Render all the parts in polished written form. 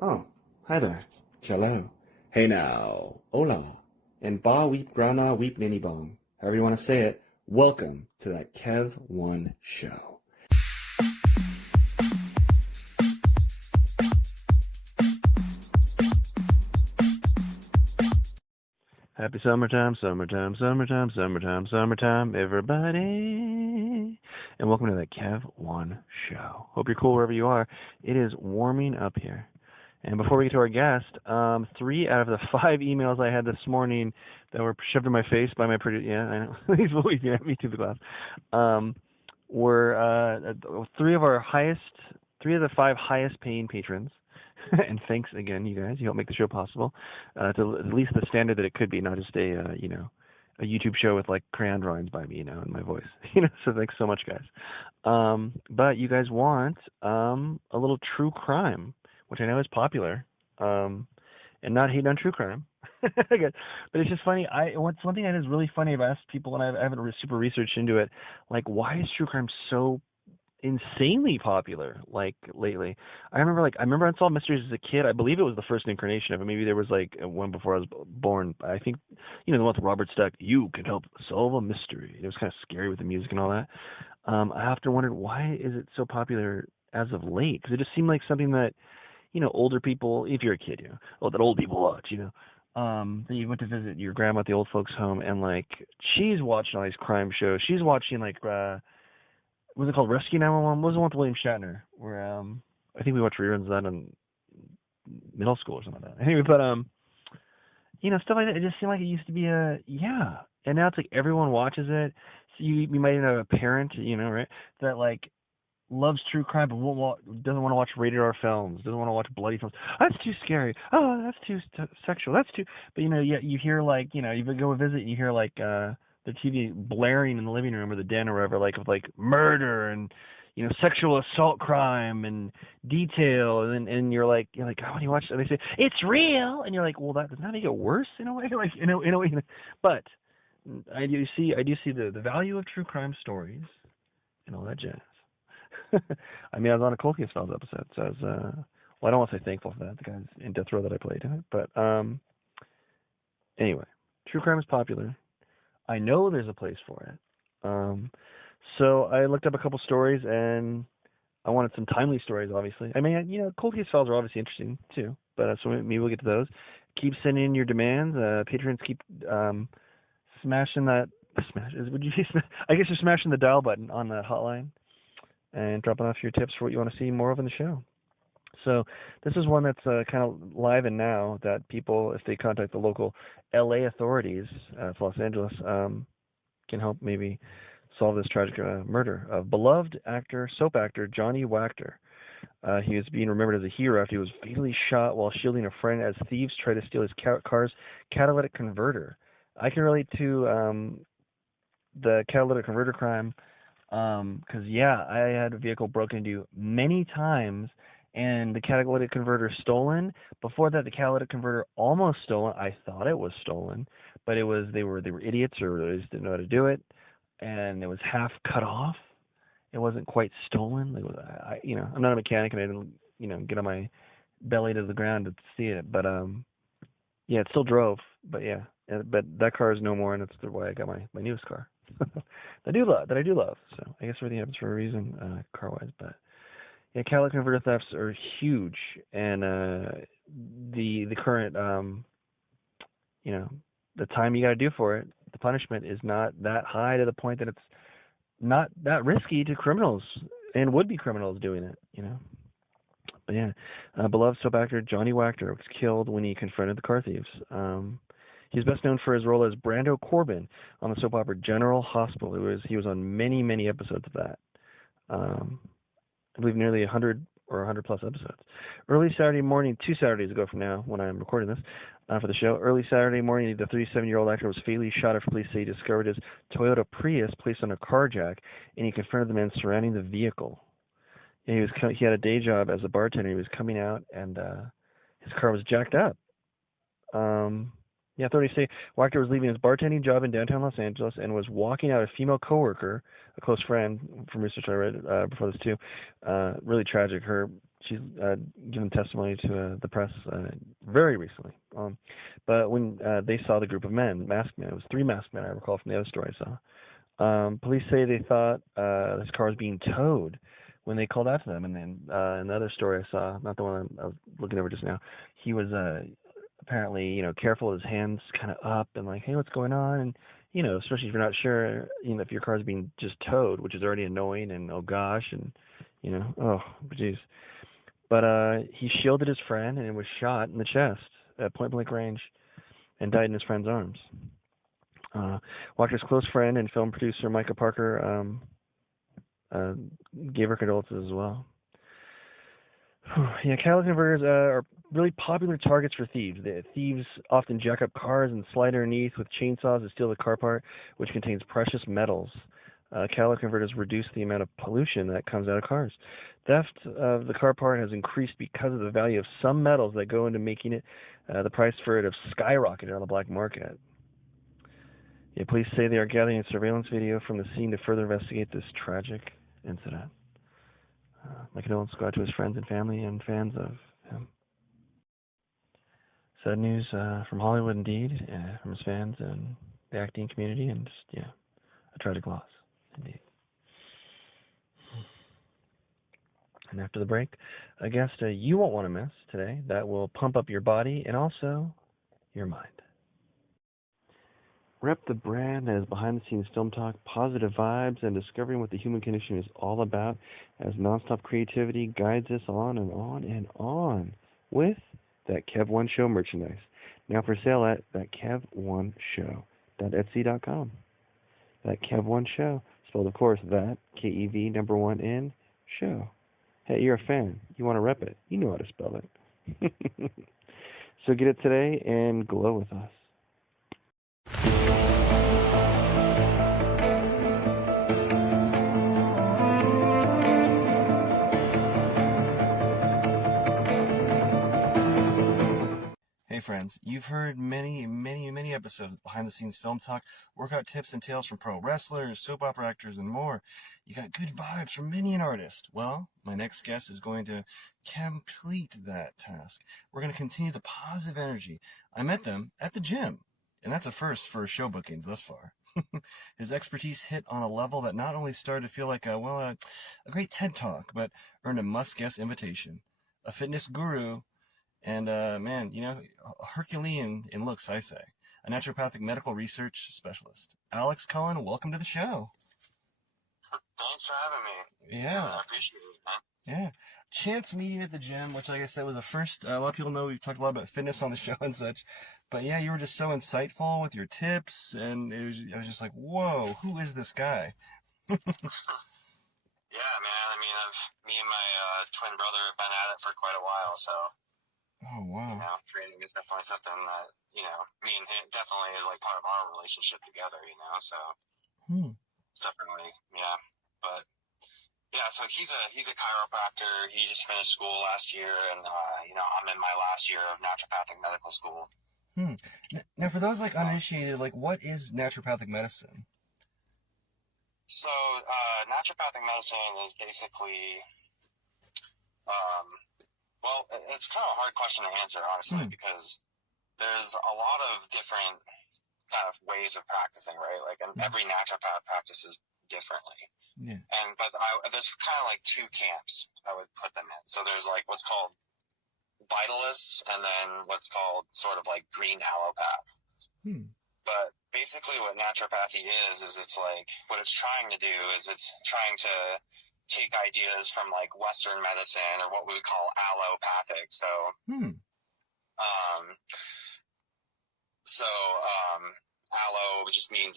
Oh, hi there. Cello. Hey now. Hola. And ba weep grana weep ninny bong. However you want to say it. Welcome to that Kev1 show. Happy summertime, summertime, summertime, summertime, summertime, everybody. And welcome to the Kev1 show. Hope you're cool wherever you are. It is warming up here. And before we get to our guest, 3 out of the 5 emails I had this morning that were shoved in my face by my producer, yeah, I know, he's believing me to the class, were 3 of the 5 highest paying patrons. And thanks again, you guys. You help make the show possible, to at least the standard that it could be, not just a YouTube show with like crayon drawings by me, and my voice. So thanks so much, guys. But you guys want a little true crime, which I know is popular, and not hate on true crime. But it's just funny. What's one thing that is really funny. I've asked people, and I haven't super researched into it, like why is true crime so insanely popular like lately. I remember Unsolved Mysteries as a kid. I believe it was the first incarnation of it. Maybe there was like one before I was born. I think the one with Robert Stack. You can help solve a mystery. It was kind of scary with the music and all that. I often wondered why is it so popular as of late? Because it just seemed like something that older people, if you're a kid, that old people watch. Then you went to visit your grandma at the old folks' home, and like she's watching all these crime shows. She's watching like what was it called? Rescue 911? What was the one with William Shatner? Where I think we watched reruns of that in middle school or something like that. Anyway, but stuff like that. It just seemed like it used to be and now it's like everyone watches it. So you might even have a parent, right, that like loves true crime but doesn't want to watch rated R films, doesn't want to watch bloody films. That's too scary. Oh, that's too sexual. That's too. But you hear like you go visit and you hear like the TV blaring in the living room or the den or whatever, like with like murder and sexual assault crime and detail, and you're like, oh, when you watch it, and they say it's real, and you're like, well, that does not make it worse in a way, like in a way. But I do see the value of true crime stories and all that jazz. I mean, I was on a Cold Case Files episode, so I was I don't want to say thankful for that. The guys in Death Row that I played in it, but anyway, true crime is popular. I know there's a place for it. So I looked up a couple stories, and I wanted some timely stories, obviously. I mean, Cold Case Files are obviously interesting, too. But so maybe we'll get to those. Keep sending in your demands. Patrons keep smashing that. I guess you're smashing the dial button on the hotline and dropping off your tips for what you want to see more of in the show. So this is one that's kind of live and now that people, if they contact the local LA authorities, it's Los Angeles, can help maybe solve this tragic murder of beloved soap actor Johnny Wachter. He was being remembered as a hero after he was fatally shot while shielding a friend as thieves tried to steal his car's catalytic converter. I can relate to the catalytic converter crime because, I had a vehicle broken into many times, and the catalytic converter stolen. Before that, the catalytic converter almost stolen. I thought it was stolen, but they were idiots, or they just didn't know how to do it, and it was half cut off. It wasn't quite stolen. I'm not a mechanic, and I didn't get on my belly to the ground to see it, but it still drove. But but that car is no more, and that's why I got my newest car. that I do love. So I guess everything happens for a reason, car wise, but. Yeah, catalytic converter thefts are huge, and the current the time you got to do for it, the punishment is not that high to the point that it's not that risky to criminals and would-be criminals doing it. But beloved soap actor Johnny Wachter was killed when he confronted the car thieves. He's best known for his role as Brando Corbin on the soap opera General Hospital. He was on many, many episodes of that. I believe nearly 100 or 100 plus episodes. Early Saturday morning, 2 Saturdays ago from now, when I'm recording this for the show, early Saturday morning, the 37-year-old actor was fatally shot after police say he discovered his Toyota Prius placed on a car jack, and he confronted the men surrounding the vehicle. And he had a day job as a bartender. He was coming out, and his car was jacked up. Authorities say Wachter was leaving his bartending job in downtown Los Angeles and was walking out a female coworker, a close friend, from research I read before this too. Really tragic. Her she's given testimony to the press very recently. But when they saw the group of men, masked men, it was 3 masked men I recall from the other story I saw. Police say they thought this car was being towed when they called out to them. And then another story I saw, not the one I was looking over just now, he was apparently, careful, his hands kind of up and like, hey, what's going on? And, especially if you're not sure, if your car's being just towed, which is already annoying and oh gosh, and, oh, geez. But he shielded his friend and was shot in the chest at point blank range and died in his friend's arms. Walker's close friend and film producer Micah Parker gave her condolences as well. Yeah, catalytic converters are really popular targets for thieves. The thieves often jack up cars and slide underneath with chainsaws to steal the car part, which contains precious metals. Catalytic converters reduce the amount of pollution that comes out of cars. Theft of the car part has increased because of the value of some metals that go into making it. The price for it have skyrocketed on the black market. Yeah, police say they are gathering surveillance video from the scene to further investigate this tragic incident. My condolences go out to his friends and family and fans of him. Sad news from Hollywood, indeed, from his fans and the acting community, and just, a tragic loss, indeed. And after the break, a guest you won't want to miss today that will pump up your body and also your mind. Rep the brand that is behind-the-scenes film talk, positive vibes, and discovering what the human condition is all about as nonstop creativity guides us on and on and on with that Kev1 Show merchandise. Now for sale at thatkev1show.etsy.com. That Kev1 Show, spelled of course that, K-E-V, number 1 N, show. Hey, you're a fan. You want to rep it. You know how to spell it. So get it today and glow with us. Hey friends, you've heard many episodes of Behind the Scenes Film Talk, workout tips and tales from pro wrestlers, soap opera actors, and more. You got good vibes from many an artist. Well, my next guest is going to complete that task. We're going to continue the positive energy. I met them at the gym, and that's a first for show bookings thus far. His expertise hit on a level that not only started to feel like a great TED Talk, but earned a must-guest invitation. A fitness guru, and man, Herculean in looks, I say. A naturopathic medical research specialist. Alex Cullen, welcome to the show. Thanks for having me. Yeah. I appreciate it, man. Yeah. Chance meeting at the gym, which like I said was a first. A lot of people know we've talked a lot about fitness on the show and such. But yeah, you were just so insightful with your tips, and I was just like, whoa, who is this guy? Yeah, man. I mean, me and my twin brother have been at it for quite a while, so. Oh, wow. Training is definitely something that, me and him definitely is like part of our relationship together, so. It's definitely, yeah. But, yeah, so he's a chiropractor. He just finished school last year, and, I'm in my last year of naturopathic medical school. Now, for those, uninitiated, what is naturopathic medicine? So, naturopathic medicine is basically, well, it's kind of a hard question to answer, honestly, because there's a lot of different kind of ways of practicing, right? And every naturopath practices differently. Yeah. But there's kind of 2 camps I would put them in. So there's what's called vitalists, and then what's called sort of green allopath. But basically what naturopathy is it's what it's trying to do is it's trying to take ideas from Western medicine, or what we would call allopathic. So, allo just means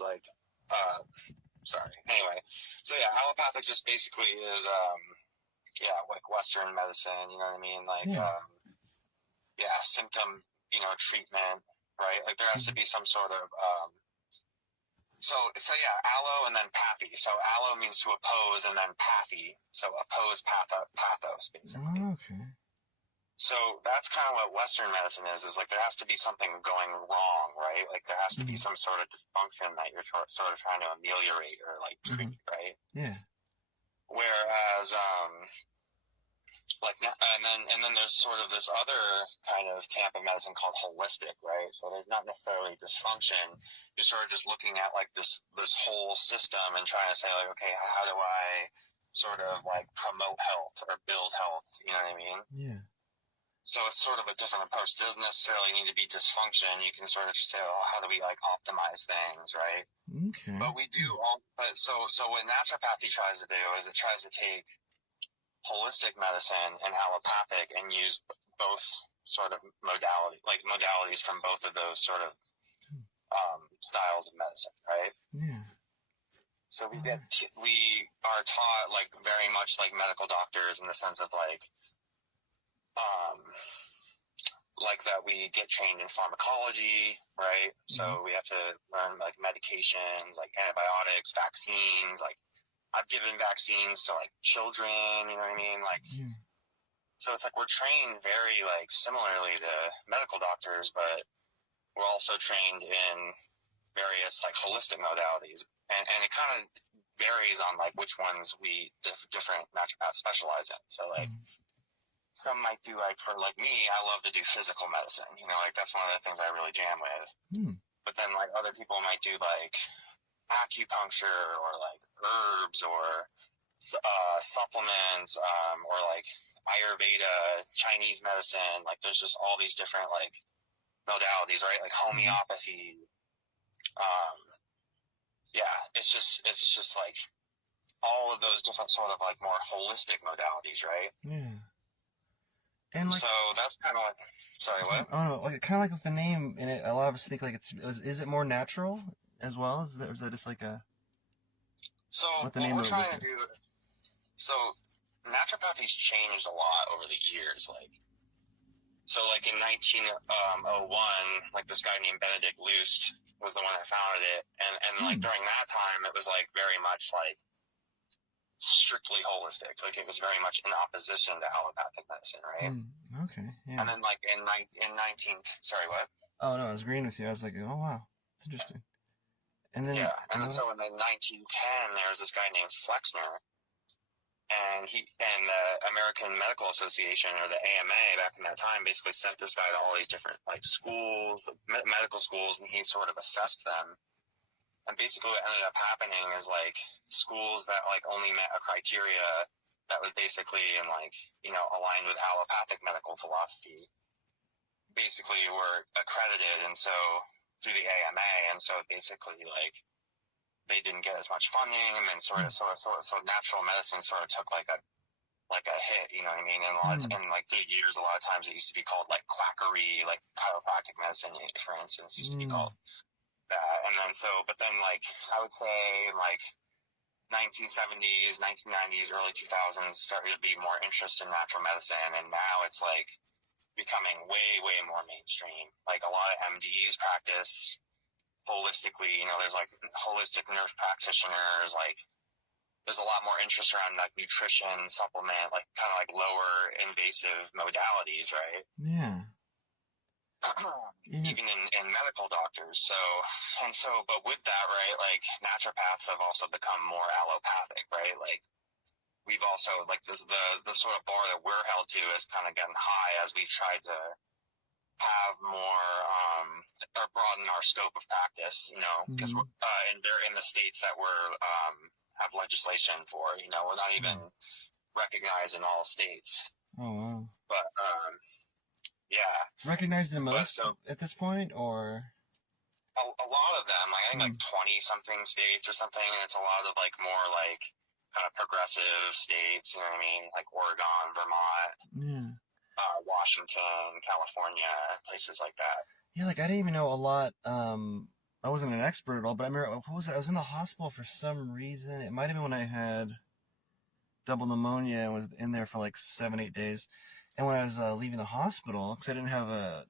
Anyway, so yeah, allopathic just basically is, Western medicine, you know what I mean? Symptom, treatment, right? There has to be some sort of, So allo and then pathy. So allo means to oppose, and then pathy. So oppose pathos, basically. Okay. So that's kind of what Western medicine is there has to be something going wrong, right? There has to be some sort of dysfunction that you're sort of trying to ameliorate or treat, right? Yeah. Whereas, and then there's sort of this other kind of camp of medicine called holistic, right? So there's not necessarily dysfunction. You're sort of just looking at like this whole system and trying to say like, okay, how do I sort of like promote health or build health? You know what I mean? Yeah. So it's sort of a different approach. It doesn't necessarily need to be dysfunction. You can sort of just say, oh, how do we like optimize things, right? Okay. But we do all. But so what naturopathy tries to do is it tries to take holistic medicine and allopathic and use both sort of modalities from both of those sort of styles of medicine, right? Yeah. So we are taught like very much like medical doctors in the sense of like that we get trained in pharmacology, right? Mm-hmm. So we have to learn like medications, like antibiotics, vaccines, like I've given vaccines to like children, you know what I mean? Like, so it's like we're trained very like similarly to medical doctors, but we're also trained in various like holistic modalities, and it kind of varies on like which ones we different naturopaths specialize in. So like some might do like for like me, I love to do physical medicine, you know, like that's one of the things I really jam with. But then like other people might do like acupuncture or like herbs or supplements or like Ayurveda, Chinese medicine. Like there's just all these different like modalities, right? Like homeopathy. It's just like all of those different sort of like more holistic modalities, right? Yeah. And like, so that's kind of like, sorry, what? Oh no, like kind of like with the name in it, a lot of us think like is it more natural as well? Is that just like a? So what we're trying to do. So naturopathy's changed a lot over the years. Like, so like in 1901, like this guy named Benedict Lust was the one that founded it, and like during that time, it was like very much like strictly holistic. Like it was very much in opposition to allopathic medicine, right? Okay. Yeah. And then like in 19, sorry, what? Oh no, I was agreeing with you. I was like, oh wow, that's interesting. And then and then so in 1910, there was this guy named Flexner, and the American Medical Association, or the AMA, back in that time, basically sent this guy to all these different like schools, medical schools, and he sort of assessed them. And basically, what ended up happening is like schools that like only met a criteria that was basically in like aligned with allopathic medical philosophy, basically were accredited, and so through the AMA, and so basically like they didn't get as much funding, and then so natural medicine sort of took like a hit, you know what I mean? And in like the years, a lot of times it used to be called like quackery, like chiropractic medicine, for instance, used to be called that. And then but then like I would say like 1970s, 1990s, early 2000s started to be more interest in natural medicine, and now it's like becoming way more mainstream. Like a lot of MDs practice holistically, there's like holistic nurse practitioners, like there's a lot more interest around like nutrition, supplement, like kind of like lower invasive modalities, right? Yeah. Even in medical doctors. But with that, right, like naturopaths have also become more allopathic, right? Like we've also like the sort of bar that we're held to has kind of gotten high as we've tried to have more or broaden our scope of practice, because they're in the states that we're have legislation for, we're not even recognized in all states. Oh wow. But recognized in most at this point, or a lot of them, like I think like 20 something states or something, and it's a lot of like more like kind of progressive states, you know what I mean, like Oregon, Vermont, Washington, California, places like that. Yeah, like I didn't even know a lot. I wasn't an expert at all, but I remember I was in the hospital for some reason. It might have been when I had double pneumonia and was in there for like 7-8 days. And when I was leaving the hospital, because I didn't have a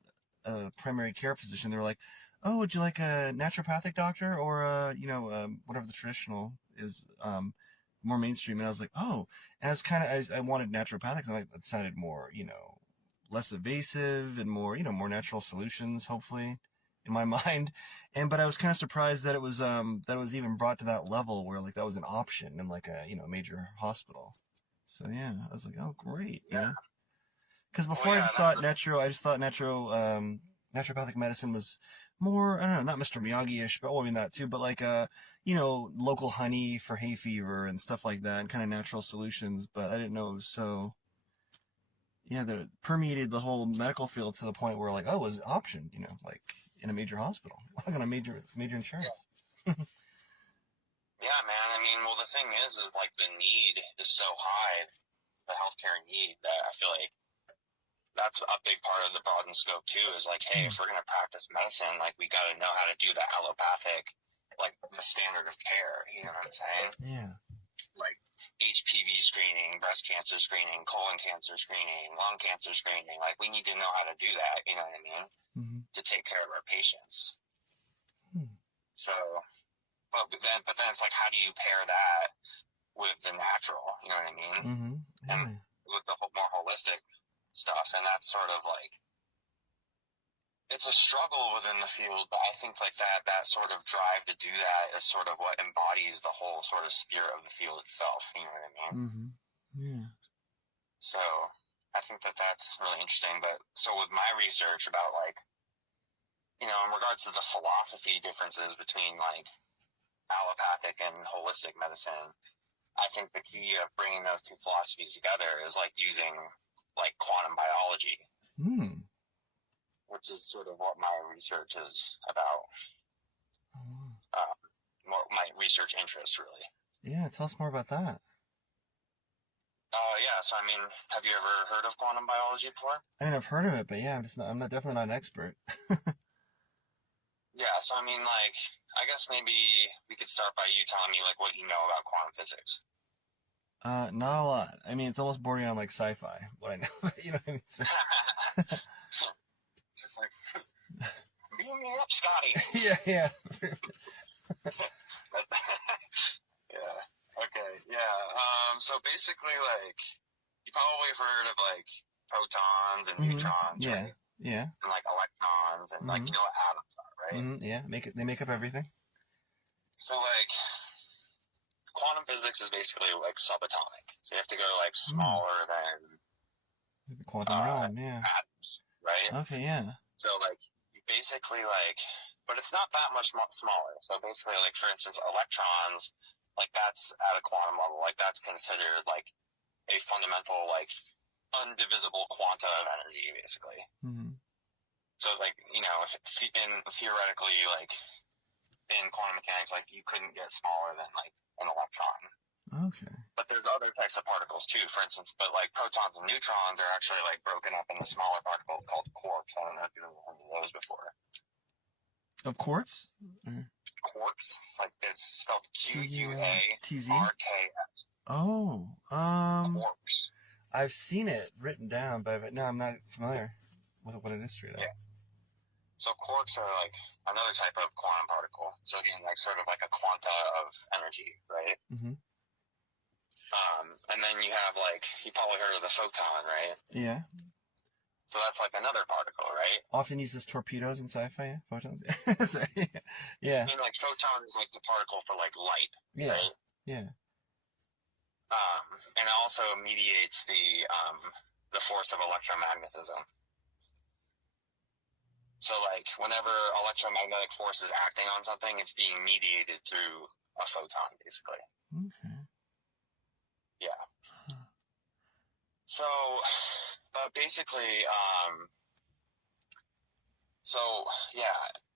primary care physician, they were like, "Oh, would you like a naturopathic doctor or whatever the traditional is, more mainstream?" And I was like, "Oh," and I was I wanted naturopathic. Like that sounded more, less evasive and more, more natural solutions, hopefully, in my mind. But I was kind of surprised that it was even brought to that level where like that was an option in like a major hospital. So yeah, I was like, oh great, Yeah. you know. Because before Well, I yeah, just thought naturopathic medicine was more, I don't know, not Mr. Miyagi-ish, but well, I mean that too, but like, you know, local honey for hay fever and stuff like that, and kind of natural solutions. But I didn't know it was so, yeah, that it permeated the whole medical field to the point where like, oh, it was an option, you know, like in a major hospital, like on a major insurance. Yeah, man. I mean, well, the thing is like the need is so high, the healthcare need, that I feel like that's a big part of the broad and scope too, is like, hey, if we're going to practice medicine, like we got to know how to do the allopathic, like the standard of care. You know what I'm saying? Yeah. Like HPV screening, breast cancer screening, colon cancer screening, lung cancer screening. Like we need to know how to do that. You know what I mean? Mm-hmm. To take care of our patients. So, but then it's like, how do you pair that with the natural? You know what I mean? Mm-hmm. Yeah. And with the more holistic stuff, and that's sort of like, it's a struggle within the field, but I think like that sort of drive to do that is sort of what embodies the whole sort of spirit of the field itself. You know what I mean? Mm-hmm. Yeah. So I think that's really interesting. But so with my research about like, you know, in regards to the philosophy differences between like allopathic and holistic medicine, I think the key of bringing those two philosophies together is like using like quantum biology. Which is sort of what my research is about. My research interest, really. Yeah, tell us more about that. Yeah, so I mean, have you ever heard of quantum biology before? I mean, I've heard of it, but yeah, I'm definitely not an expert. Yeah, so I mean, like, I guess maybe we could start by you telling me, like, what you know about quantum physics. Not a lot. I mean, it's almost bordering on like sci-fi, what I know. You know what I mean? So... Just like, beam me up, Scotty. Yeah. Yeah. Okay. Yeah. So basically, like, you probably heard of like protons and neutrons, right? Yeah. And like electrons and like, you know what atoms are, right? Yeah. They make up everything. So like, quantum physics is basically like subatomic. So you have to go like smaller than the quantum realm, yeah. Atoms, right? Okay, yeah. So like, basically like, but it's not that much smaller. So basically, like for instance, electrons, like that's at a quantum level, like that's considered like a fundamental, like undivisible quanta of energy, basically. So like, you know, theoretically, like in quantum mechanics, like you couldn't get smaller than like an electron. Okay. But there's other types of particles too, for instance, but like protons and neutrons are actually like broken up into smaller particles called quarks. I don't know if you've ever heard of those before. Of quartz? Quarks? Like it's spelled Q-U-A-R-K-S. Oh, Quarks. I've seen it written down, but no, I'm not familiar with what it is straight up. Yeah. So quarks are like another type of quantum particle. So again, like sort of like a quanta of energy, right? And then you have like, you probably heard of the photon, right? Yeah. So that's like another particle, right? Often used as torpedoes in sci-fi, yeah? Photons. Sorry. Yeah. I mean, like photon is like the particle for like light, right? Yeah. And it also mediates the force of electromagnetism. So like whenever electromagnetic force is acting on something, it's being mediated through a photon, basically. Okay. Yeah. So, basically,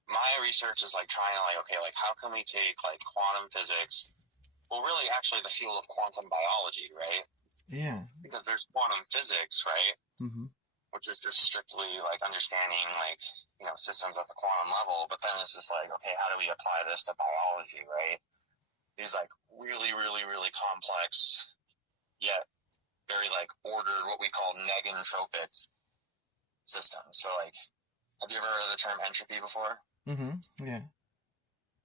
my research is like trying to like, okay, like how can we take like quantum physics, well really actually the field of quantum biology, right? Yeah. Because there's quantum physics, right? Which is just strictly like understanding like, you know, systems at the quantum level, but then it's just like, okay, how do we apply this to biology, right? These like really, really, really complex, yet very like ordered, what we call negentropic systems. So like, have you ever heard of the term entropy before? Yeah.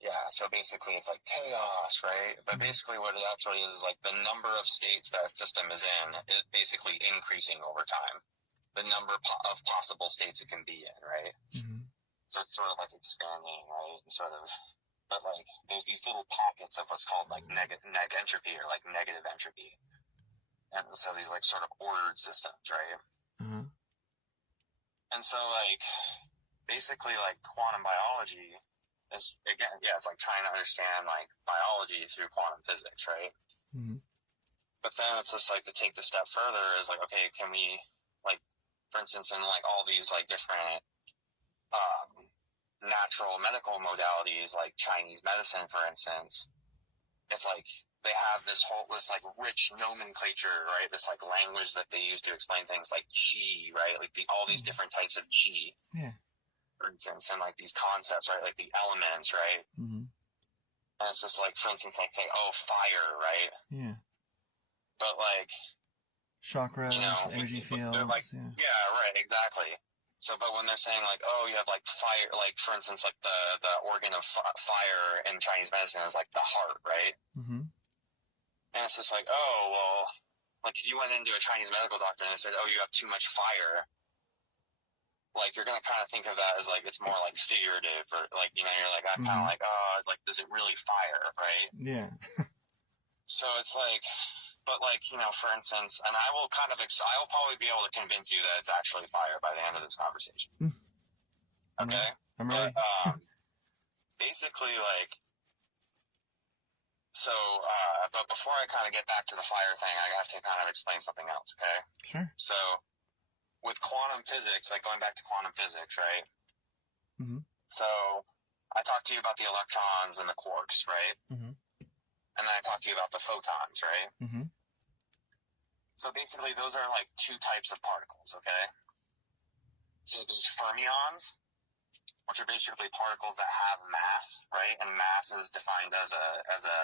Yeah, so basically it's like chaos, right? But basically what it actually is like the number of states that a system is in is basically increasing over time. The number of possible states it can be in, right? So it's sort of like expanding, right? And sort of, but like there's these little pockets of what's called like negentropy or like negative entropy. And so these like sort of ordered systems, right? Uh-huh. And so like basically like quantum biology is, again, yeah, it's like trying to understand like biology through quantum physics, right? Mm-hmm. But then it's just like to take the step further is like, okay, can we, like, for instance, in like all these like different natural medical modalities, like Chinese medicine, for instance, it's like they have this like rich nomenclature, right? This like language that they use to explain things like qi, right? Like all these different types of qi, Yeah. for instance, and like these concepts, right? Like the elements, right? Mm-hmm. And it's just like, for instance, like say, oh, fire, right? Yeah. But like, Chakras, you know, energy fields. they're like, yeah, right, exactly. So, but when they're saying like, oh, you have like fire, like for instance, like the organ of fire in Chinese medicine is like the heart, right? Mm-hmm. And it's just like, oh, well, like if you went into a Chinese medical doctor and they said, oh, you have too much fire, like you're gonna kind of think of that as like it's more like figurative, or like, you know, you're like, I'm kind of like, oh, like does it really fire, right? Yeah. So it's like, but like, you know, for instance, and I will kind of, I will probably be able to convince you that it's actually fire by the end of this conversation. Okay? I'm ready. But basically, like, so, but before I kind of get back to the fire thing, I have to kind of explain something else, okay? Sure. So, with quantum physics, like going back to quantum physics, right? Mm-hmm. So, I talked to you about the electrons and the quarks, right? Mm-hmm. And then I talked to you about the photons, right? Mm-hmm. So basically, those are like two types of particles, okay? So there's fermions, which are basically particles that have mass, right? And mass is defined as a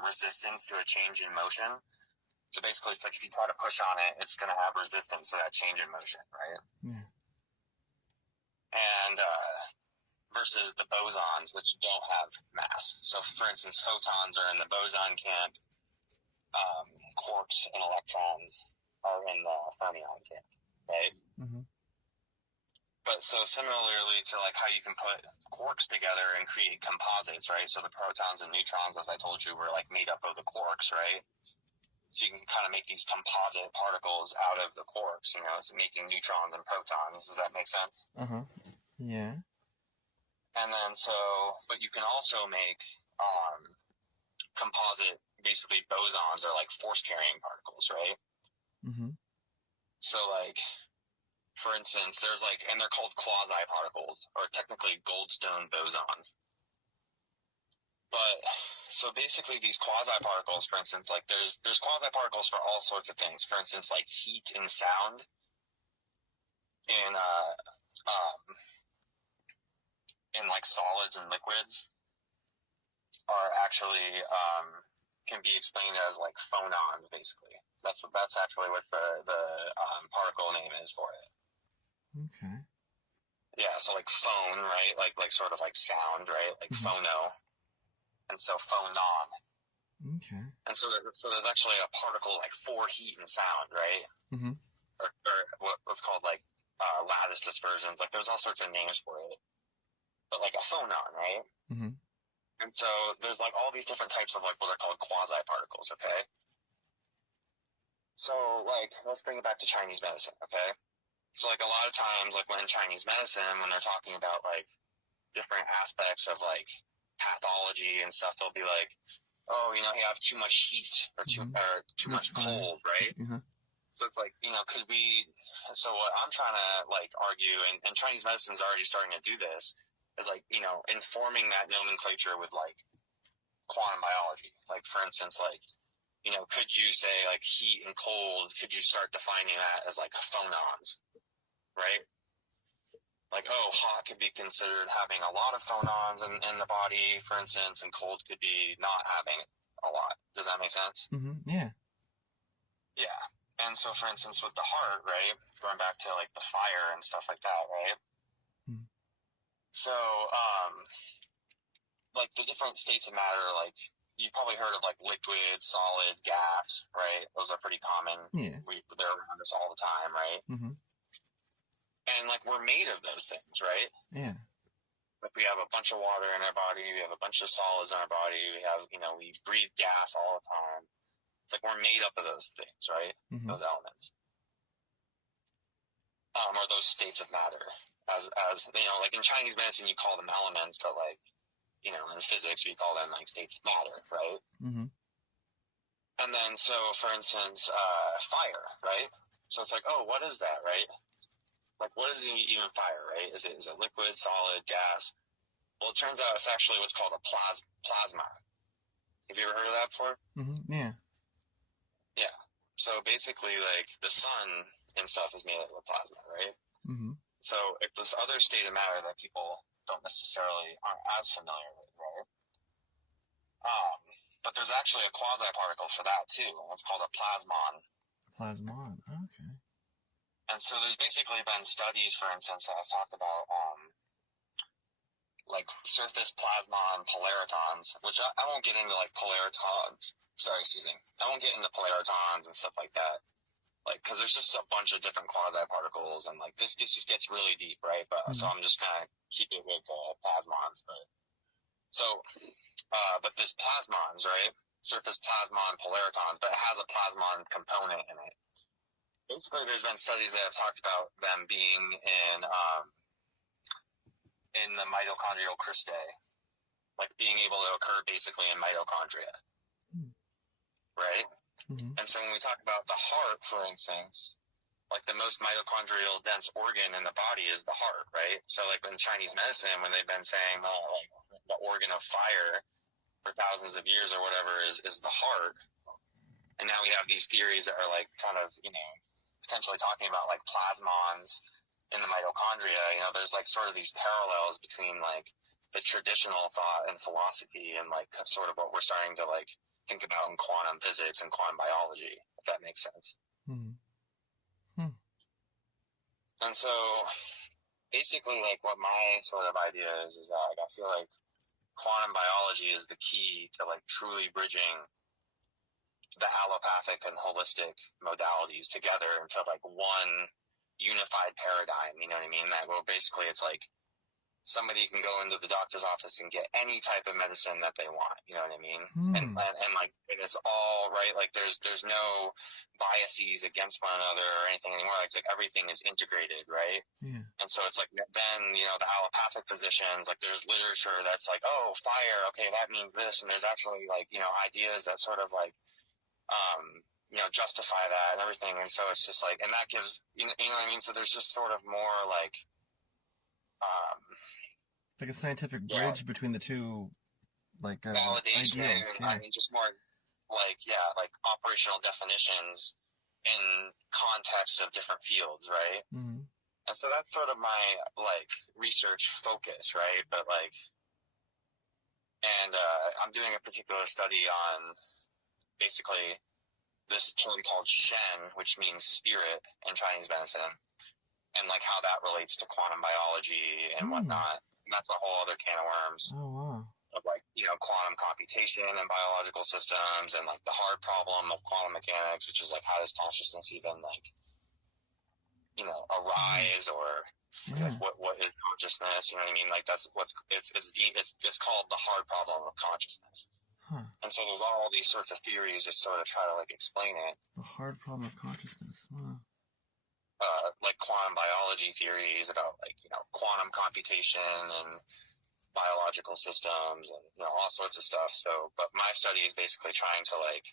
resistance to a change in motion. So basically, it's like if you try to push on it, it's going to have resistance to that change in motion, right? Yeah. And versus the bosons, which don't have mass. So, for instance, photons are in the boson camp. Quarks and electrons are in the fermion camp, right? Mm-hmm. But so similarly to like how you can put quarks together and create composites, right? So the protons and neutrons, as I told you, were like made up of the quarks, right? So you can kind of make these composite particles out of the quarks, you know, it's making neutrons and protons. Does that make sense? Uh-huh. Yeah. And then but you can also make composite, basically bosons are like force carrying particles, right? Mm-hmm. So like, for instance, there's like, and they're called quasi-particles, or technically Goldstone bosons. But, so basically these quasi-particles, for instance, like there's quasi-particles for all sorts of things. For instance, like heat and sound in like solids and liquids are actually, can be explained as like phonons, basically. That's actually what the particle name is for it. Okay. Yeah, so like phone, right? Like sort of like sound, right? Like phono. And so phonon. Okay. And so there's actually a particle like for heat and sound, right? Mm-hmm. Or what's called like lattice dispersions. Like there's all sorts of names for it. But like a phonon, right? Mm-hmm. And so there's like all these different types of like what are called quasi-particles, okay? So like, let's bring it back to Chinese medicine, okay? So like a lot of times, like when in Chinese medicine, when they're talking about like different aspects of like pathology and stuff, they'll be like, oh, you know, you have too much heat or too much cold, right? Mm-hmm. So it's like, you know, so what I'm trying to like argue, and Chinese medicine is already starting to do this, is like, you know, informing that nomenclature with like quantum biology. Like for instance, like, you know, could you say like heat and cold, could you start defining that as like phonons, right? Like, oh, hot could be considered having a lot of phonons in the body, for instance, and cold could be not having a lot. Does that make sense? Mm-hmm. Yeah. Yeah. And so, for instance, with the heart, right, going back to like the fire and stuff like that, right? Mm. So, like the different states of matter, like you've probably heard of like liquid, solid, gas, right? Those are pretty common. Yeah. They're around us all the time, right? Mm-hmm. And like we're made of those things, right? Yeah. Like we have a bunch of water in our body, we have a bunch of solids in our body, we have, you know, we breathe gas all the time. It's like we're made up of those things, right? Mm-hmm. Those elements. Or those states of matter. As like in Chinese medicine, you call them elements, but like, in physics, we call them like states of matter, right? Mm-hmm. And then, so for instance, fire, right? So it's like, oh, what is that, right? Like, what is even fire, right? Is it liquid, solid, gas? Well, it turns out it's actually what's called a plasma. Have you ever heard of that before? Mm-hmm. Yeah. Yeah. So basically, like, the sun and stuff is made up of plasma, right? Mm-hmm. So if this other state of matter that people aren't as familiar with, right? But there's actually a quasi-particle for that too, and it's called a plasmon. Plasmon. Okay. And so there's basically been studies, for instance, that have talked about like surface plasmon polaritons, which I won't get into like polaritons. Sorry, excuse me. I won't get into polaritons and stuff like that. Like, because there's just a bunch of different quasi-particles, and like this just gets really deep, right? But so I'm just kind of keep it with plasmons. But this plasmons, right? Surface plasmon polaritons, but it has a plasmon component in it. Basically, there's been studies that have talked about them being in the mitochondrial cristae, like being able to occur basically in mitochondria, right? Mm-hmm. And so when we talk about the heart, for instance, like the most mitochondrial dense organ in the body is the heart, right? So like in Chinese medicine, when they've been saying, oh, like the organ of fire for thousands of years or whatever is the heart. And now we have these theories that are like kind of, potentially talking about like plasmons in the mitochondria. There's like sort of these parallels between like the traditional thought and philosophy and like sort of what we're starting to like think about in quantum physics and quantum biology, if that makes sense. And so basically like what my sort of idea is that like I feel like quantum biology is the key to like truly bridging the allopathic and holistic modalities together into like one unified paradigm, you know what I mean? That well, basically it's like somebody can go into the doctor's office and get any type of medicine that they want, you know what I mean? And like, and it's all right. Like there's no biases against one another or anything anymore. It's like everything is integrated, right? Yeah. And so it's like then, the allopathic physicians, like there's literature that's like, oh, fire, okay, that means this. And there's actually like, ideas that sort of like, justify that and everything. And so it's just like, and that gives, you know what I mean? So there's just sort of more like, it's like a scientific bridge between the two, like validation. ideals. Yeah. I mean, just more like operational definitions in context of different fields, right? Mm-hmm. And so that's sort of my like research focus, right? But like, and I'm doing a particular study on basically this term called Shen, which means spirit in Chinese medicine, and like how that relates to quantum biology and whatnot. And that's a whole other can of worms. Oh, wow. Of like, quantum computation and biological systems and like the hard problem of quantum mechanics, which is like how does consciousness even like, arise or like what is consciousness? You know what I mean? Like that's it's called the hard problem of consciousness. Huh. And so there's all these sorts of theories that sort of try to like explain it. The hard problem of consciousness. Wow. Like quantum biology theories about like, quantum computation and biological systems and, all sorts of stuff. So, but my study is basically trying to like,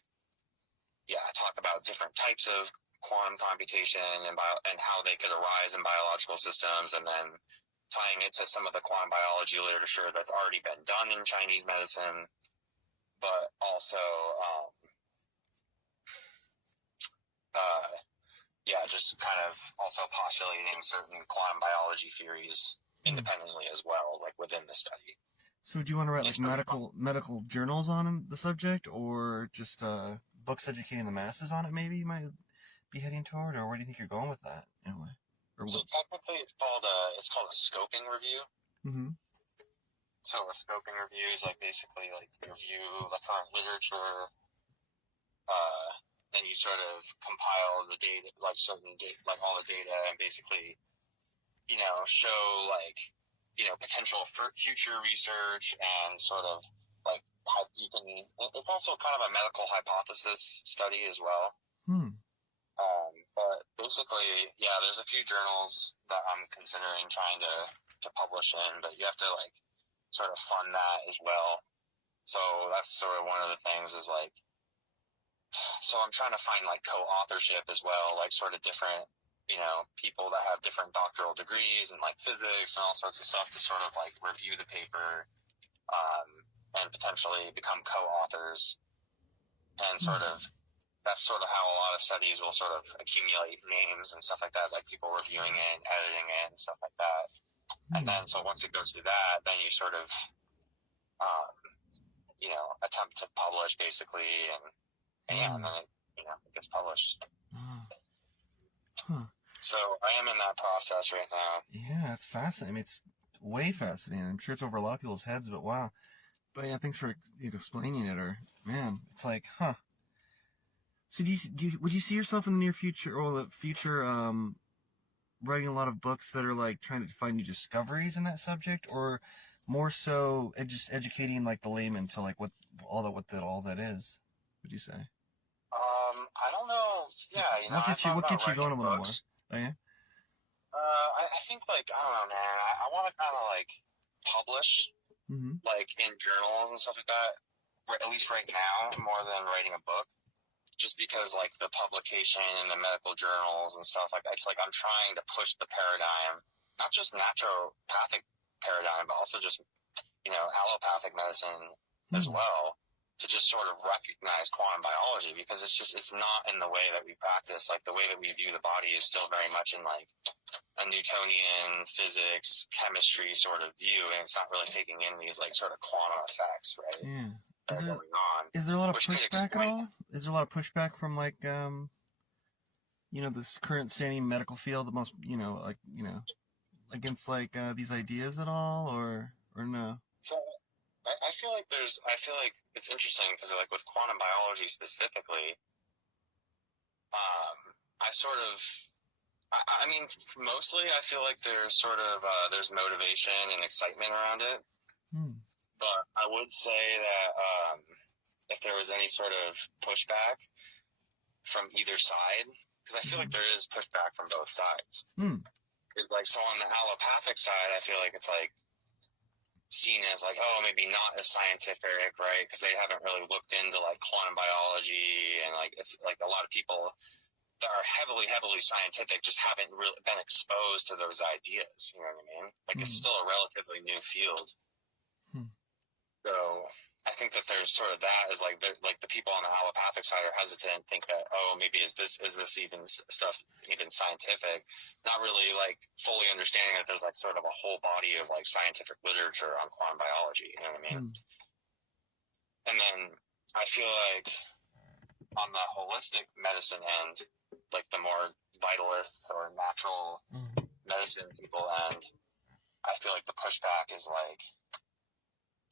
talk about different types of quantum computation and how they could arise in biological systems, and then tying it to some of the quantum biology literature that's already been done in Chinese medicine, but also, just kind of also postulating certain quantum biology theories independently as well, like within the study. So do you want to write like medical journals on the subject, or just books educating the masses on it maybe you might be heading toward, or where do you think you're going with that anyway? So technically it's called a scoping review. Mm-hmm. So a scoping review is like basically like review the current literature, then you sort of compile the data, like like all the data, and basically, show like, potential for future research and sort of like it's also kind of a medical hypothesis study as well. But basically, yeah, there's a few journals that I'm considering trying to publish in, but you have to like sort of fund that as well. So that's sort of one of the things is like, so I'm trying to find like co-authorship as well, like sort of different, people that have different doctoral degrees and like physics and all sorts of stuff to sort of like review the paper, and potentially become co-authors and sort of, that's sort of how a lot of studies will sort of accumulate names and stuff like that, like people reviewing it and editing it and stuff like that. And then, so once it goes through that, then you sort of, attempt to publish basically, and then it, it gets published. So I am in that process right now. Yeah, it's fascinating. I mean, it's way fascinating. I'm sure it's over a lot of people's heads, but wow. But yeah, thanks for explaining it. Or man, it's like, huh. So would you see yourself in the near future or the future writing a lot of books that are like trying to find new discoveries in that subject, or more so just educating like the layman to like what all that is? Would you say? I don't know. Yeah, What gets you going a little more? Oh yeah. I think like I don't know, man. I want to kind of like publish, like in journals and stuff like that. At least right now, more than writing a book. Just because like the publication and the medical journals and stuff like that, it's like I'm trying to push the paradigm, not just naturopathic paradigm, but also just, allopathic medicine as well, to just sort of recognize quantum biology, because it's not in the way that we practice. Like the way that we view the body is still very much in like a Newtonian physics, chemistry sort of view, and it's not really taking in these like sort of quantum effects, right? Yeah. Is there a lot of pushback at all? Is there a lot of pushback from like this current standing medical field, the most against like these ideas at all, or no? So I feel like it's interesting because like with quantum biology specifically, I mean, mostly I feel like there's sort of there's motivation and excitement around it. But I would say that if there was any sort of pushback from either side, because I feel like there is pushback from both sides. It's like, so on the allopathic side, I feel like it's like seen as like, oh, maybe not as scientific, right? Because they haven't really looked into like quantum biology, and like it's like a lot of people that are heavily scientific just haven't really been exposed to those ideas. You know what I mean? Like it's still a relatively new field. So I think that there's sort of that is like the people on the allopathic side are hesitant, think that, oh, maybe is this even stuff even scientific, not really like fully understanding that there's like sort of a whole body of like scientific literature on quantum biology. You know what I mean? And then I feel like on the holistic medicine end, like the more vitalists or natural medicine people end, I feel like the pushback is like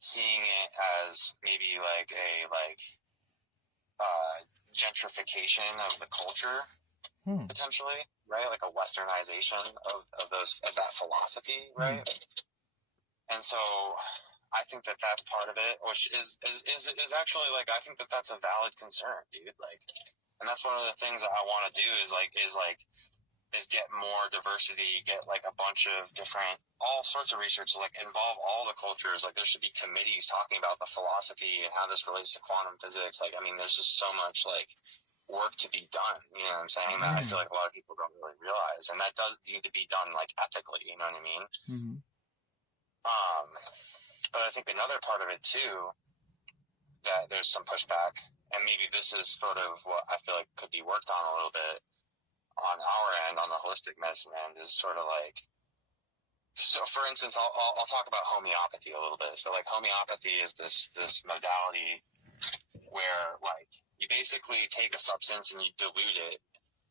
seeing it as maybe like a gentrification of the culture, potentially, right? Like a westernization of that philosophy, right? And so I think that that's part of it, which is actually like, I think that that's a valid concern, dude. Like, and that's one of the things that I want to do is get more diversity, get like a bunch of different, all sorts of research, like involve all the cultures. Like there should be committees talking about the philosophy and how this relates to quantum physics. Like, I mean, there's just so much like work to be done, you know what I'm saying? That I feel like a lot of people don't really realize, and that does need to be done like ethically, you know what I mean? But I think another part of it too, that there's some pushback, and maybe this is sort of what I feel like could be worked on a little bit on our end, on the holistic medicine end, is sort of like, so for instance, I'll talk about homeopathy a little bit. So like homeopathy is this modality where like you basically take a substance and you dilute it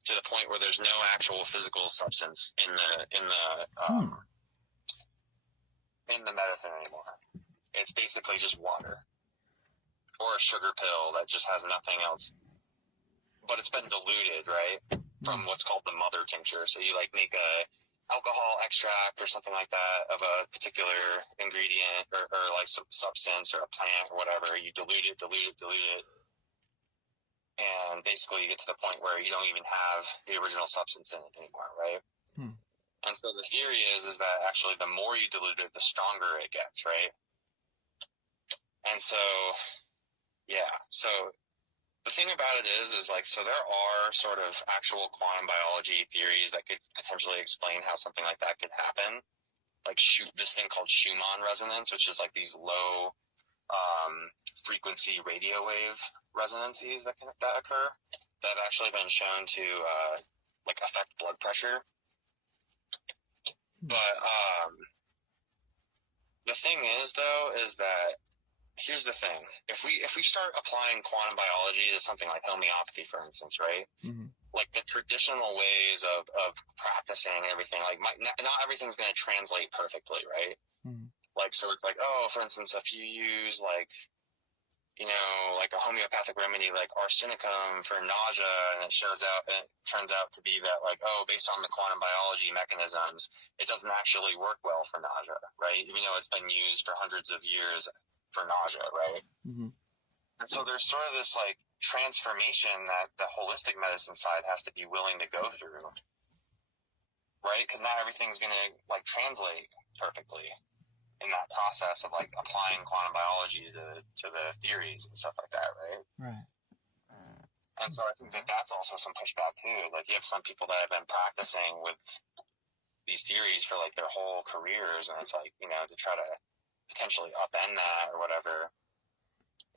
to the point where there's no actual physical substance in the medicine anymore. It's basically just water or a sugar pill that just has nothing else, but it's been diluted, right? From what's called the mother tincture. So you like make alcohol extract or something like that of a particular ingredient or like some substance or a plant or whatever. You dilute it, and basically you get to the point where you don't even have the original substance in it anymore, right? And so the theory is that actually the more you dilute it, the stronger it gets, right? And so, yeah, so the thing about it is like, so there are sort of actual quantum biology theories that could potentially explain how something like that could happen. Like this thing called Schumann resonance, which is like these low frequency radio wave resonances that occur that have actually been shown to like affect blood pressure. But the thing is, though, is that here's the thing: if we start applying quantum biology to something like homeopathy, for instance, right? Like the traditional ways of practicing everything, like not everything's going to translate perfectly, right? Like, so it's like, oh, for instance, if you use like, you know, like a homeopathic remedy like arsenicum for nausea, and it turns out to be that like, oh, based on the quantum biology mechanisms, it doesn't actually work well for nausea, right? Even though it's been used for hundreds of years for nausea, right? And so there's sort of this like transformation that the holistic medicine side has to be willing to go through, right? Because not everything's going to like translate perfectly in that process of like applying quantum biology to the theories and stuff like that, right? Right. And so I think that that's also some pushback too. Like you have some people that have been practicing with these theories for like their whole careers, and it's like, you know, to try to potentially upend that or whatever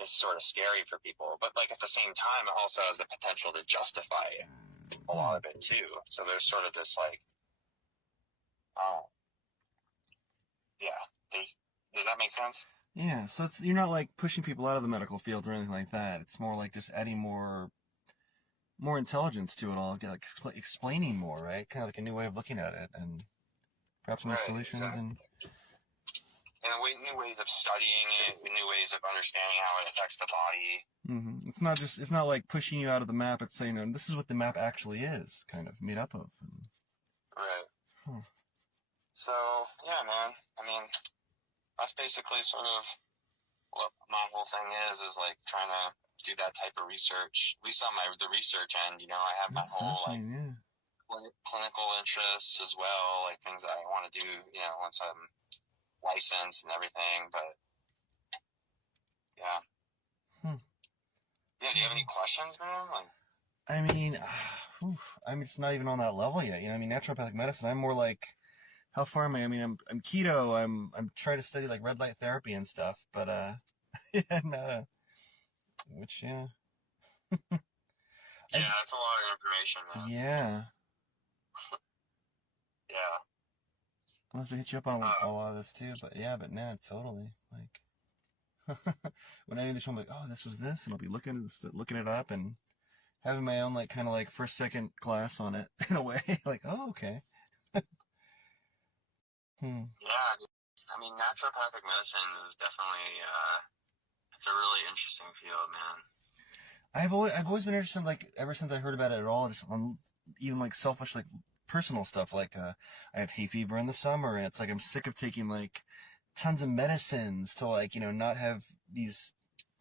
is sort of scary for people. But like at the same time, it also has the potential to justify a lot of it too. So there's sort of this like, yeah. Does that make sense? Yeah, so you're not like pushing people out of the medical field or anything like that. It's more like just adding more intelligence to it all, like explaining more, right? Kind of like a new way of looking at it, and perhaps new solutions and new ways of studying it, new ways of understanding how it affects the body. It's not like pushing you out of the map. It's saying, this is what the map actually is, kind of made up of. Right. So yeah, man. I mean, that's basically sort of what my whole thing is like trying to do that type of research. At least on the research end, you know, I have my whole like clinical interests as well, like things that I want to do, you know, once I'm licensed and everything. But yeah. Yeah. Do you have any questions, man? Like, I mean, I'm just not even on that level yet. You know, I mean, naturopathic medicine. I'm more like, how far am I? I mean, I'm keto. I'm trying to study like red light therapy and stuff. But which yeah, that's a lot of information, man. Yeah. Yeah. I'll have to hit you up on a lot of this too. But yeah, but totally. Like, when I do the show, I'm like, oh, this was this, and I'll be looking it up and having my own like kind of like first, second class on it in a way. Like, oh, okay. Yeah, I mean, naturopathic medicine is definitely it's a really interesting field, man. I've always been interested, like ever since I heard about it at all, just on even like selfish, like personal stuff. Like I have hay fever in the summer, and it's like I'm sick of taking like tons of medicines to like, you know, not have these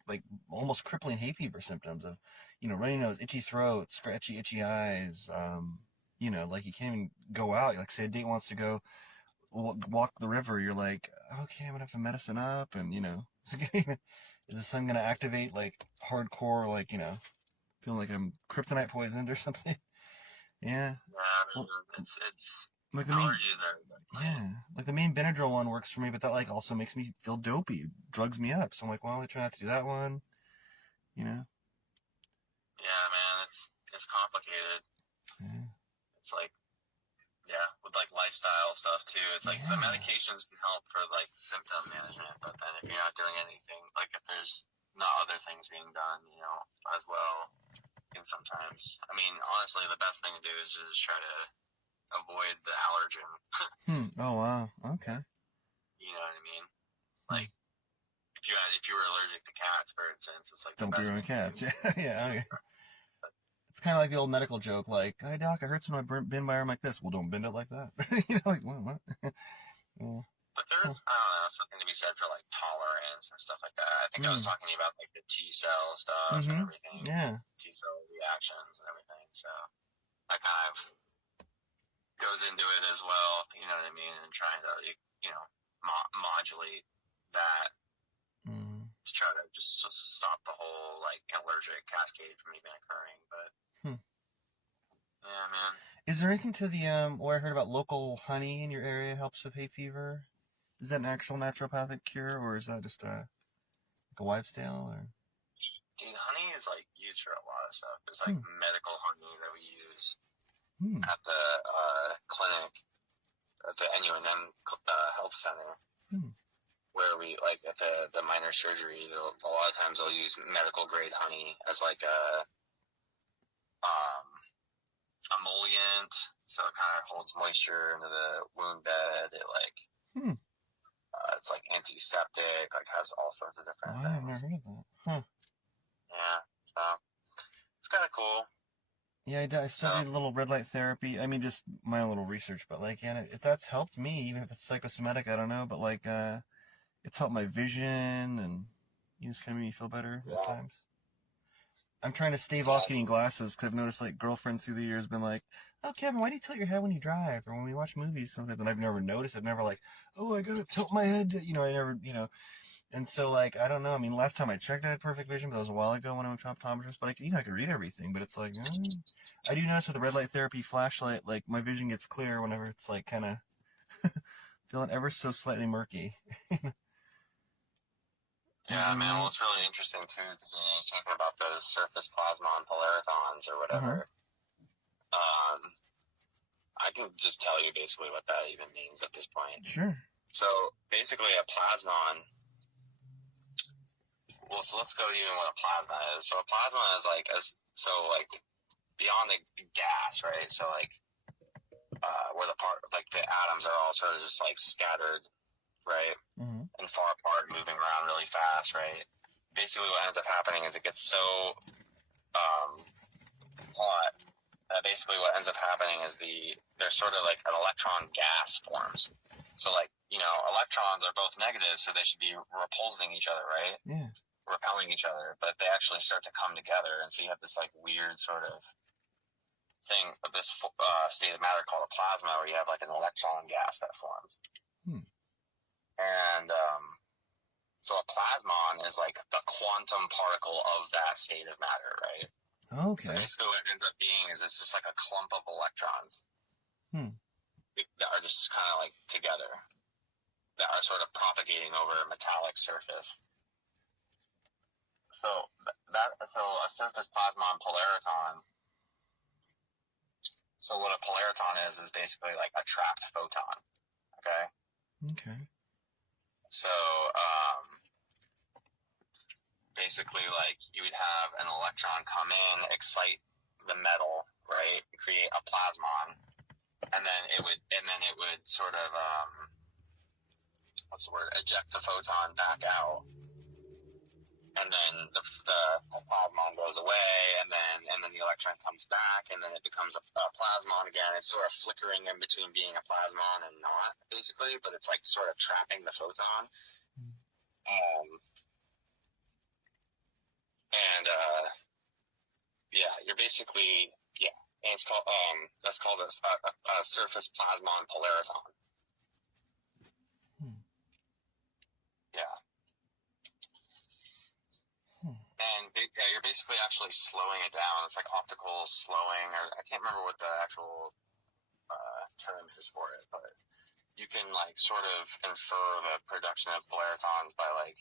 like almost crippling hay fever symptoms of, you know, runny nose, itchy throat, scratchy, itchy eyes. You know, like you can't even go out. Like say a date wants to go walk the river, you're like, okay, I'm gonna have to medicine up, and you know, is this thing gonna activate like hardcore, like, you know, feeling like I'm kryptonite poisoned or something? Yeah. Well, it's like allergies are like the main Benadryl one works for me, but that like also makes me feel dopey, drugs me up. So I'm like, well, I try not to do that one, you know. Yeah, man, it's complicated. Yeah. It's like, yeah, with like lifestyle stuff too. It's like the medications can help for like symptom management, but then if you're not doing anything, like if there's not other things being done, you know, as well, and sometimes, I mean, honestly, the best thing to do is just try to avoid the allergen. Oh wow. Okay. You know what I mean? Like if you were allergic to cats, for instance, it's like don't be around cats. Yeah. Yeah. Okay. It's kind of like the old medical joke, like, "Hey doc, it hurts when I bend my arm like this." Well, don't bend it like that. Like what? Yeah. But there's, I don't know, something to be said for like tolerance and stuff like that. I think I was talking about like the T cell stuff and everything. Yeah. T cell reactions and everything. So that kind of goes into it as well. You know what I mean? And trying to, modulate that to try to just stop the whole like allergic cascade from even occurring. But yeah, man. Is there anything to the what I heard about local honey in your area helps with hay fever? Is that an actual naturopathic cure, or is that just like a wives' tale? Or dude, honey is like used for a lot of stuff. There's like medical honey that we use at the clinic, at the NUNM health center, where we like at the minor surgery. A lot of times they'll use medical grade honey as like a emollient, so it kind of holds moisture into the wound bed. It like it's like antiseptic, like has all sorts of different things. I've never heard of that. Yeah, so it's kind of cool. Yeah, I studied a little red light therapy. I mean, just my own little research, but like, yeah, that's helped me, even if it's psychosomatic, I don't know, but like, it's helped my vision and just kind of made me feel better at times. I'm trying to stave off getting glasses because I've noticed like girlfriends through the years been like, "Oh, Kevin, why do you tilt your head when you drive or when we watch movies?" Sometimes, and I've never noticed. I've never like, "Oh, I gotta tilt my head." I never, And so like, I don't know. I mean, last time I checked, I had perfect vision, but that was a while ago when I went to optometrist. But I can read everything. But it's like, I do notice with the red light therapy flashlight, like my vision gets clear whenever it's like kind of feeling ever so slightly murky. Yeah, man. Well, it's really interesting too because I was talking about the surface plasma on polaritons or whatever. I can just tell you basically what that even means at this point. Sure. So basically, a plasmon. Well, so let's go even what a plasma is. So a plasma is like beyond the gas, right? So like where the atoms are all sort of just like scattered, right? And far apart, moving around really fast, right? Basically, what ends up happening is it gets so hot that basically what ends up happening is there's sort of like an electron gas forms. So like, electrons are both negative, so they should be repulsing each other, right? Yeah. Repelling each other, but they actually start to come together, and so you have this like weird sort of thing of this state of matter called a plasma, where you have like an electron gas that forms. And so a plasmon is like the quantum particle of that state of matter, right? Okay. So basically what it ends up being is it's just like a clump of electrons that are just kind of like together, that are sort of propagating over a metallic surface. So a surface plasmon polariton. So what a polariton is basically like a trapped photon. Okay. Okay. So basically, like you would have an electron come in, excite the metal, right? Create a plasmon, and then it would sort of eject the photon back out. And then the plasmon goes away, and then the electron comes back, and then it becomes a plasmon again. It's sort of flickering in between being a plasmon and not, basically, but it's like sort of trapping the photon. You're basically, and it's called that's called a surface plasmon polariton. Yeah. And you're basically actually slowing it down. It's like optical slowing, or I can't remember what the actual term is for it, but you can like sort of infer the production of polaritons by like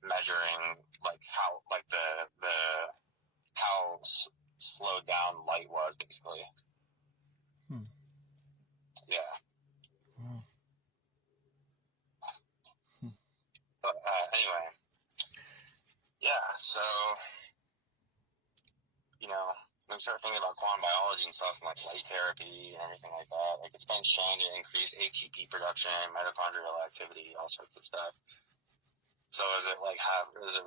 measuring like how like how slowed down light was, basically. Yeah. But anyway, yeah. So when you start thinking about quantum biology and stuff, and like light therapy and everything like that, like it's been shown to increase ATP production, mitochondrial activity, all sorts of stuff. So is it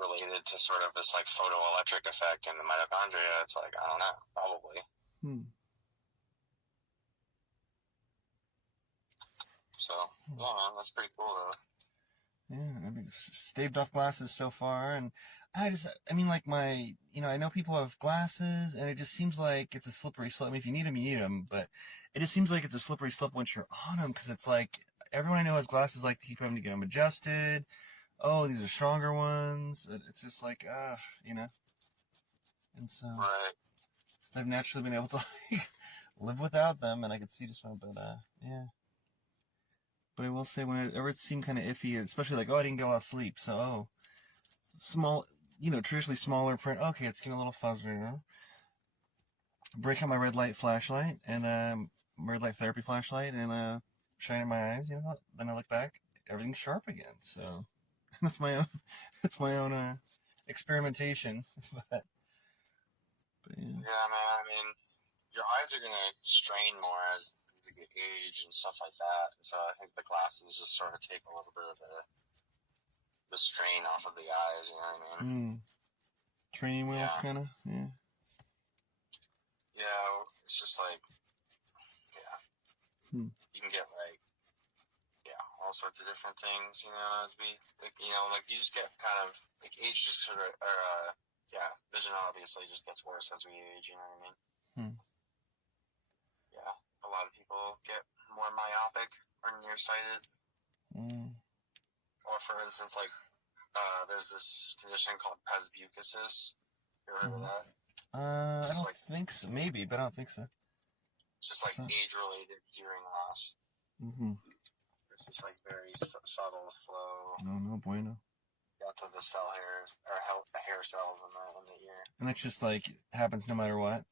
related to sort of this like photoelectric effect in the mitochondria? It's like, I don't know, probably. So, yeah, man, that's pretty cool though. Yeah, I mean, staved off glasses so far, and I mean, like I know people have glasses, and it just seems like it's a slippery slope. I mean, if you need them, but it just seems like it's a slippery slope once you're on them, because it's like, everyone I know has glasses, like, keep having to get them adjusted. Oh, these are stronger ones. It's just like, and so, right. since I've naturally been able to, like, live without them, and I can see just fine, but, yeah. But I will say, whenever it seemed kind of iffy, especially like, I didn't get a lot of sleep, so, small, traditionally smaller print, okay, it's getting a little fuzzier. Break out my red light flashlight, and, red light therapy flashlight, and, shine in my eyes, then I look back, everything's sharp again, so, that's my own, experimentation, but yeah. Yeah, man, I mean, your eyes are going to strain more as you get age and stuff like that. And so I think the glasses just sort of take a little bit of the strain off of the eyes, you know what I mean? Training wheels, kind of, yeah. Yeah, it's just like, yeah. You can get like, all sorts of different things, as we, like, you just get kind of, like, age just sort of, vision obviously just gets worse as we age, you know what I mean? Yeah, a lot of people get more myopic or nearsighted. Or for instance, like, there's this condition called presbycusis. You ever heard of that? I don't think so. Maybe, but I don't think so. It's just like age-related hearing loss. It's just like very subtle flow. No bueno. Out to the cell hairs or the hair cells in the ear. And that's just like happens no matter what.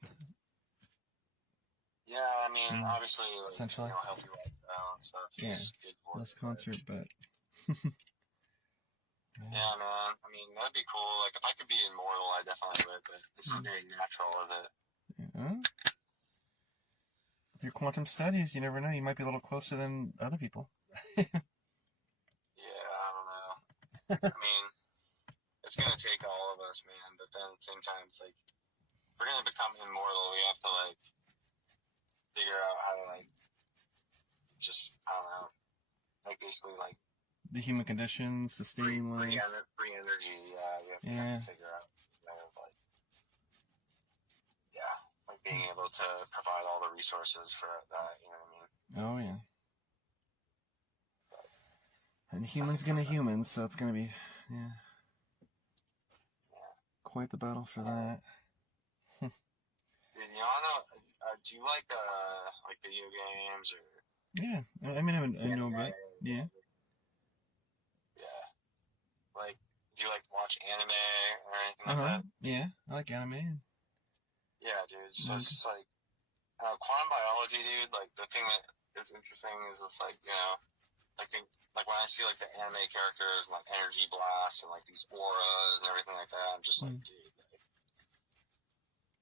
Yeah, I mean, obviously, like, essentially, healthy lifestyle and stuff. Yeah, good for less concert, but. Yeah, man. I mean, that'd be cool. Like, if I could be immortal, I definitely would, but it's not very natural, is it? Yeah. With your quantum studies, you never know. You might be a little closer than other people. Yeah, I don't know. I mean, it's going to take all of us, man, but then at the same time, it's like, if we're going to become immortal, we have to, like, figure out how to, like, just, I don't know, like, basically, like, the human condition, sustaining life. Free energy, we have to figure out, like, like being able to provide all the resources for that, you know what I mean? Oh, yeah. And humans gonna humans, so it's gonna be, quite the battle for that. Do you like video games or? Yeah, I mean, I know a bit. Yeah. Yeah. Like, do you like watch anime or anything like that? Yeah, I like anime. Yeah, dude. So it's just like quantum biology, dude. Like, the thing that is interesting is just like, I think, like, when I see like the anime characters and like energy blasts and like these auras and everything like that, I'm just like, dude. Like,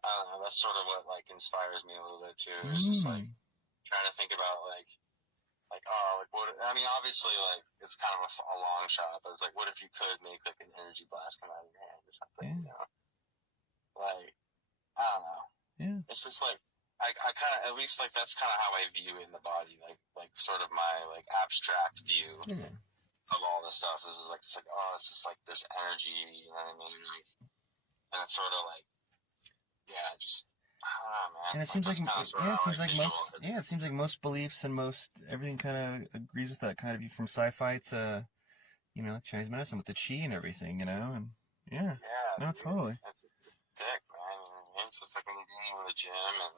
I don't know. That's sort of what like inspires me a little bit too. It's just like trying to think about like what? I mean, obviously, like, it's kind of a long shot, but it's like, what if you could make like an energy blast come out of your hand or something? Like, I don't know. Yeah. It's just like I kind of, at least like that's kind of how I view it in the body, like sort of my like abstract view of all this stuff. It's like it's just like this energy, you know what I mean? Like, and it's sort of like just. Man. And it seems like it seems like most beliefs and most everything kind of agrees with that kind of view, from sci-fi to, Chinese medicine with the qi and everything, and no, dude, totally. It's sick, man. It's just like when you're being in the gym and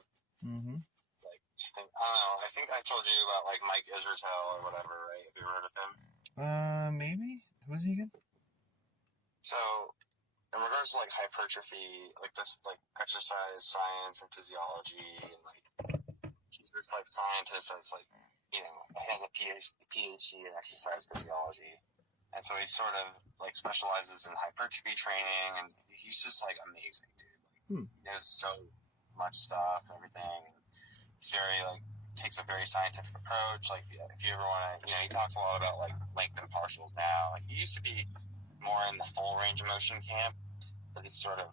like, I don't know. I think I told you about like Mike Israetel or whatever, right? Have you heard of him? Maybe. Who's he again? So, in regards to like hypertrophy, like this like exercise science and physiology, and like he's this like scientist that's like has a PhD in exercise physiology, and so he sort of like specializes in hypertrophy training, and he's just like amazing, dude. Like, he knows so much stuff and everything. And he's very like takes a very scientific approach. Like, if you ever want to, he talks a lot about like length and partials now. Like, he used to be more in the full range of motion camp, that it's sort of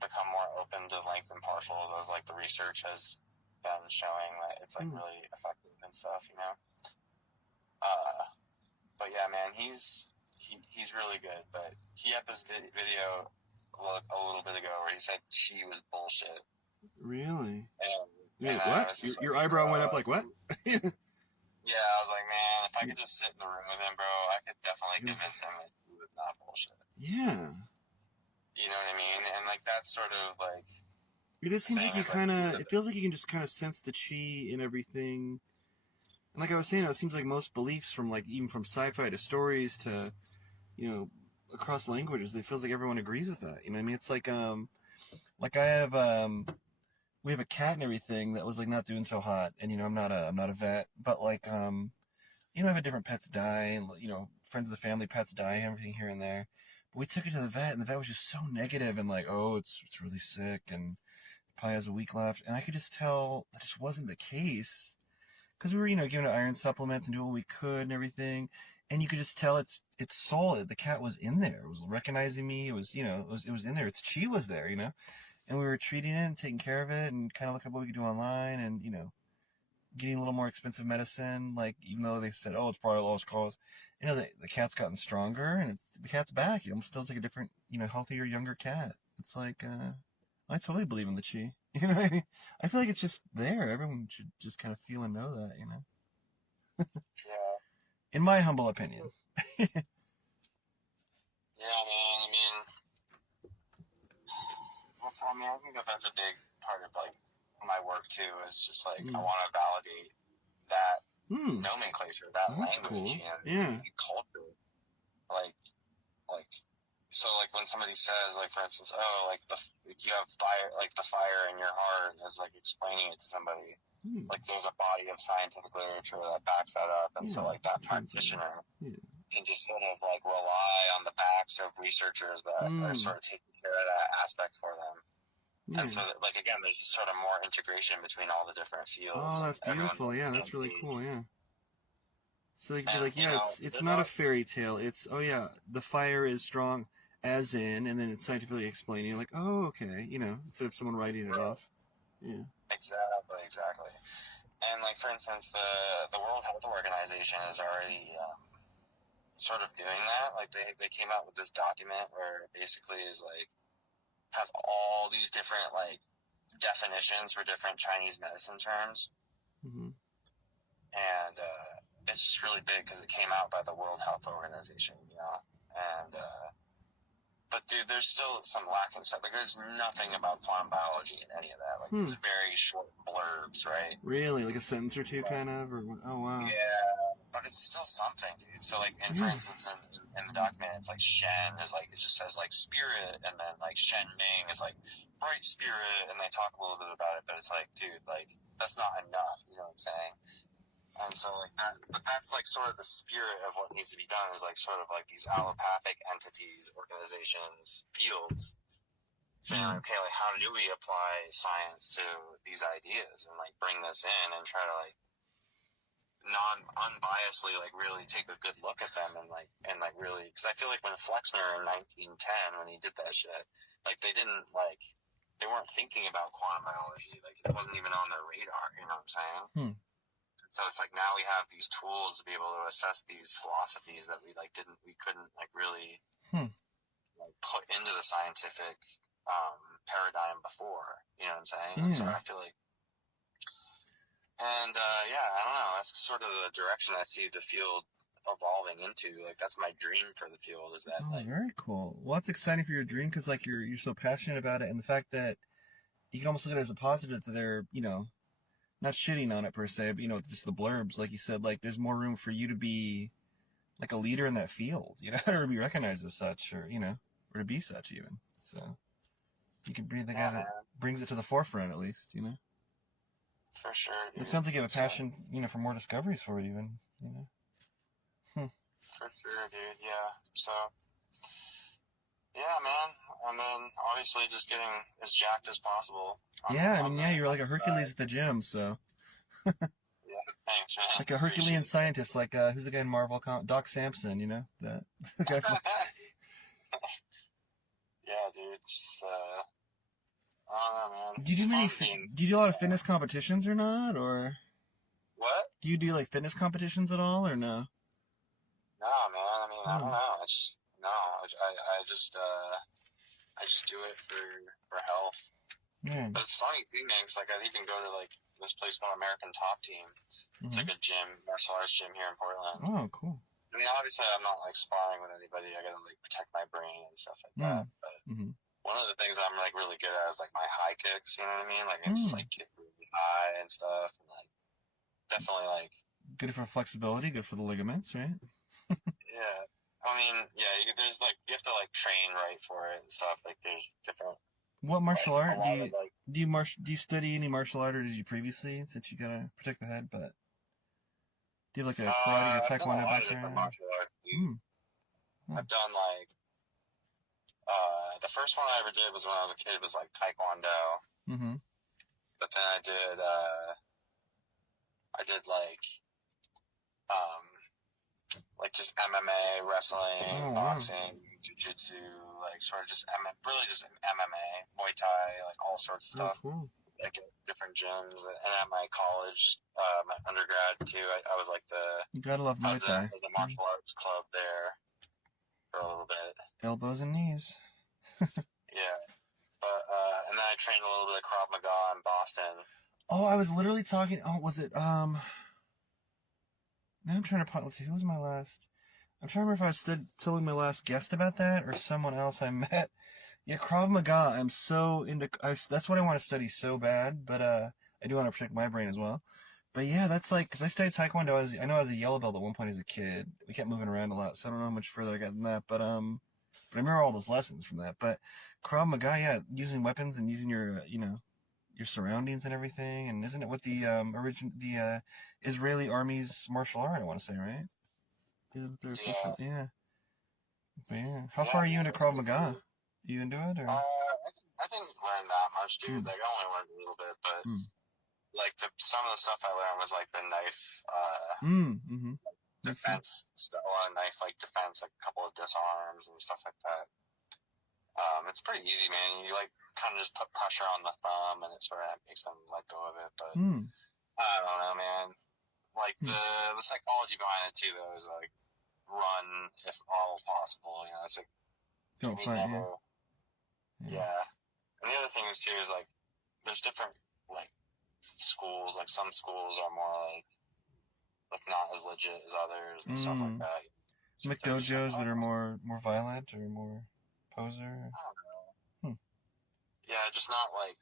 become more open to length and partials, as like the research has been showing that it's like really effective and stuff, you know. But yeah, man, he's really good. But he had this video a little bit ago where he said chi was bullshit. Really? And what? Your eyebrow went up like what? Yeah, I was like, man, if I could just sit in the room with him, bro, I could definitely convince him that he was not bullshit. Yeah. You know what I mean? And like that's sort of like. It just seems like you kind of. It feels like you can just kind of sense the chi in everything. And like I was saying, it seems like most beliefs, from like even from sci-fi to stories to, you know, across languages, it feels like everyone agrees with that. You know what I mean? It's like I have we have a cat and everything that was like not doing so hot, and you know I'm not a vet, but like you know, I've had different pets die, and you know, friends of the family pets die, and everything here and there. But we took it to the vet, and the vet was just so negative and like, oh, it's really sick, and probably has a week left, and I could just tell that just wasn't the case, because we were, you know, giving it iron supplements and doing what we could and everything, and you could just tell its soul, the cat was in there, it was recognizing me, it was, you know, it was in there, its chi was there, you know, and we were treating it and taking care of it and kind of looking at what we could do online, and you know, getting a little more expensive medicine, like even though they said, oh, it's probably a lost cause, you know, the cat's gotten stronger and the cat's back. It almost feels like a different, you know, healthier, younger cat. It's like, I totally believe in the chi. You know what I mean? I feel like it's just there. Everyone should just kind of feel and know that, you know? Yeah. In my humble opinion. Yeah, man. I think that's a big part of like my work too. Is just like I want to validate that nomenclature, that language, cool. And culture. Like, so like when somebody says, like for instance, oh, like you have fire, like the fire in your heart, is like explaining it to somebody. Like there's a body of scientific literature that backs that up, and so like that practitioner can just sort of like rely on the backs of researchers that are sort of taking care of that aspect for them. And so, that, like, again, there's sort of more integration between all the different fields. Oh, that's beautiful. Yeah, that's really cool. Yeah. So they could be like, yeah, it's not a fairy tale. It's, oh yeah, the fire is strong, as in, and then it's scientifically explaining. You're like, oh, okay, you know, instead of someone writing it off. Yeah. Exactly. And like, for instance, the World Health Organization is already sort of doing that. Like, they came out with this document where it basically is like, has all these different like definitions for different Chinese medicine terms, and it's just really big because it came out by the World Health Organization, you know. And but dude, there's still some lacking stuff. Like there's nothing about quantum biology in any of that. Like it's very short blurbs, right? Really, like a sentence or two, kind of, or oh wow. Yeah, but it's still something, dude. So like, and for instance, in the document, it's like Shen is like, it just says like spirit, and then like Shen Ming is like bright spirit, and they talk a little bit about it, but it's like, dude, like that's not enough. You know what I'm saying? And so like that, but that's like sort of the spirit of what needs to be done, is like sort of like these allopathic entities, organizations, fields. Saying, okay, like how do we apply science to these ideas and like bring this in and try to like unbiasedly like really take a good look at them and like really, because I feel like when Flexner in 1910, when he did that shit, like they weren't thinking about quantum biology, like it wasn't even on their radar, you know what I'm saying? So it's like now we have these tools to be able to assess these philosophies that we couldn't like really like put into the scientific paradigm before, you know what I'm saying? And so I feel like, and yeah, I don't know, that's sort of the direction I see the field evolving into. Like that's my dream for the field, is that very cool. Well, it's exciting for your dream, because like you're so passionate about it, and the fact that you can almost look at it as a positive, that they're, you know, not shitting on it per se, but you know, just the blurbs, like you said, like there's more room for you to be like a leader in that field, you know, or to be recognized as such, or you know, or to be such even. So you can be the guy that brings it to the forefront, at least, you know. For sure, dude. It sounds like you have a passion, you know, for more discoveries for it, even, you know. For sure, dude. Yeah. So, yeah, man. And then obviously just getting as jacked as possible. Yeah, I mean, you're like a Hercules at the gym, so. Yeah, thanks, man. Like a Herculean scientist, like who's the guy in Marvel? Doc Samson, you know, the guy from, It's I don't know, man. Do you do many? Do you do a lot of fitness competitions or not? Or what? do you do like fitness competitions at all or no? No, man. I mean, I don't know. I just no. I just do it for health. Yeah. But it's funny too, man. Cause like I even go to like this place called American Top Team. It's like a gym, martial arts gym here in Portland. Oh, cool. I mean, obviously, I'm not like sparring with anybody. I gotta like protect my brain and stuff like that. But one of the things I'm like really good at is like my high kicks. You know what I mean? Like I just like kick really high and stuff, and like definitely like good for flexibility, good for the ligaments, right? Yeah. I mean, yeah. There's like you have to like train right for it and stuff. Like there's different. What martial art do you study any martial art, or did you previously, since you gotta protect the head? But do you have like a karate, a taekwondo background? Martial arts, I've done like the first one I ever did was when I was a kid was like taekwondo. But then I did like just MMA, wrestling, boxing, jiu-jitsu, like sort of just really just MMA, Muay Thai, like all sorts of stuff. Cool. Like at different gyms, and at my college, my undergrad too. I was like you gotta love Muay Thai. The martial arts club there for a little bit. Elbows and knees. Yeah, but and then I trained a little bit of Krav Maga in Boston. Oh, I was literally talking. Oh, was it Now I'm trying to. Let's see. Who was my last? I'm trying to remember if I was telling my last guest about that or someone else I met. Yeah, Krav Maga. I'm so into. That's what I want to study so bad, but I do want to protect my brain as well. But yeah, that's like because I studied Taekwondo. I know I was a yellow belt at one point as a kid. We kept moving around a lot, so I don't know how much further I got than that. But I remember all those lessons from that. But Krav Maga, yeah, using weapons and using your your surroundings and everything. And isn't it what the Israeli Army's martial art? I want to say, right? Their official, yeah. But yeah. How far are you into Krav Maga? You into it or? I didn't learn that much, dude. Like I only learned a little bit, but like some of the stuff I learned was like the knife defense, a lot of knife like defense, like a couple of disarms and stuff like that. It's pretty easy, man. You like kind of just put pressure on the thumb, and it sort of makes them let go of it. But I don't know, man. Like the psychology behind it too, though, is like run if all possible. You know, it's like don't fight. Yeah. And the other thing is too is like there's different like schools. Like some schools are more like not as legit as others and stuff like that. Like dojos that are more violent or more poser. I don't know. Yeah, just not like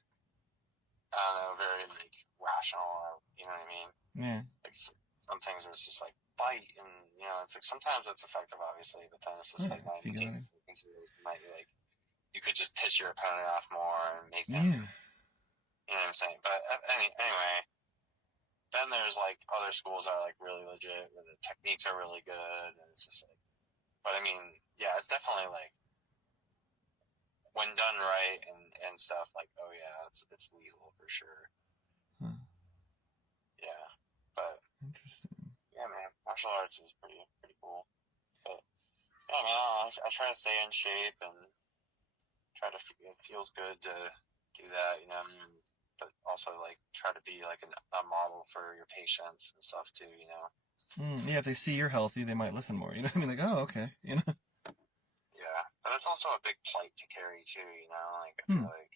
I don't know, very like rational or you know what I mean. Yeah. Like some things where it's just like bite and you know it's like sometimes it's effective obviously, but then it's just like not even might be like you could just piss your opponent off more and make them. You know what I'm saying? But anyway, then there's like other schools that are like really legit where the techniques are really good and it's just like. But I mean, yeah, it's definitely like when done right and stuff like oh yeah, it's lethal for sure. Yeah, but interesting. Yeah, man, martial arts is pretty cool. But yeah, man, I try to stay in shape and try to. It feels good to do that, you know. But also like try to be like a model for your patients and stuff too, you know. Yeah, if they see you're healthy, they might listen more. You know what I mean? Like, oh, okay, you know. Yeah, but it's also a big plight to carry too, you know. Like I feel like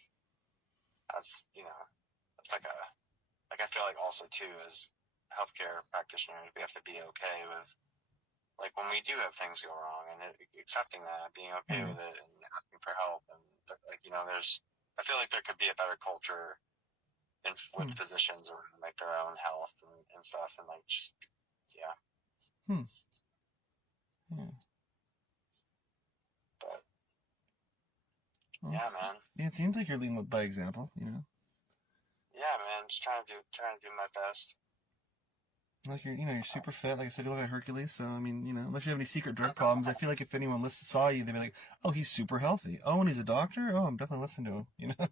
that's it's like I feel like also too as healthcare practitioners we have to be okay with like when we do have things go wrong and accepting that, being okay with it and asking for help and like you know I feel like there could be a better culture with physicians or like their own health and stuff and like just yeah. But yeah, man. Yeah, it seems like you're leading by example, you know. Yeah, man. Just trying to do my best. Like you're super fit. Like I said, you look like Hercules. So I mean, unless you have any secret drug problems, I feel like if anyone saw you, they'd be like, "Oh, he's super healthy. Oh, and he's a doctor. Oh, I'm definitely listening to him." You know.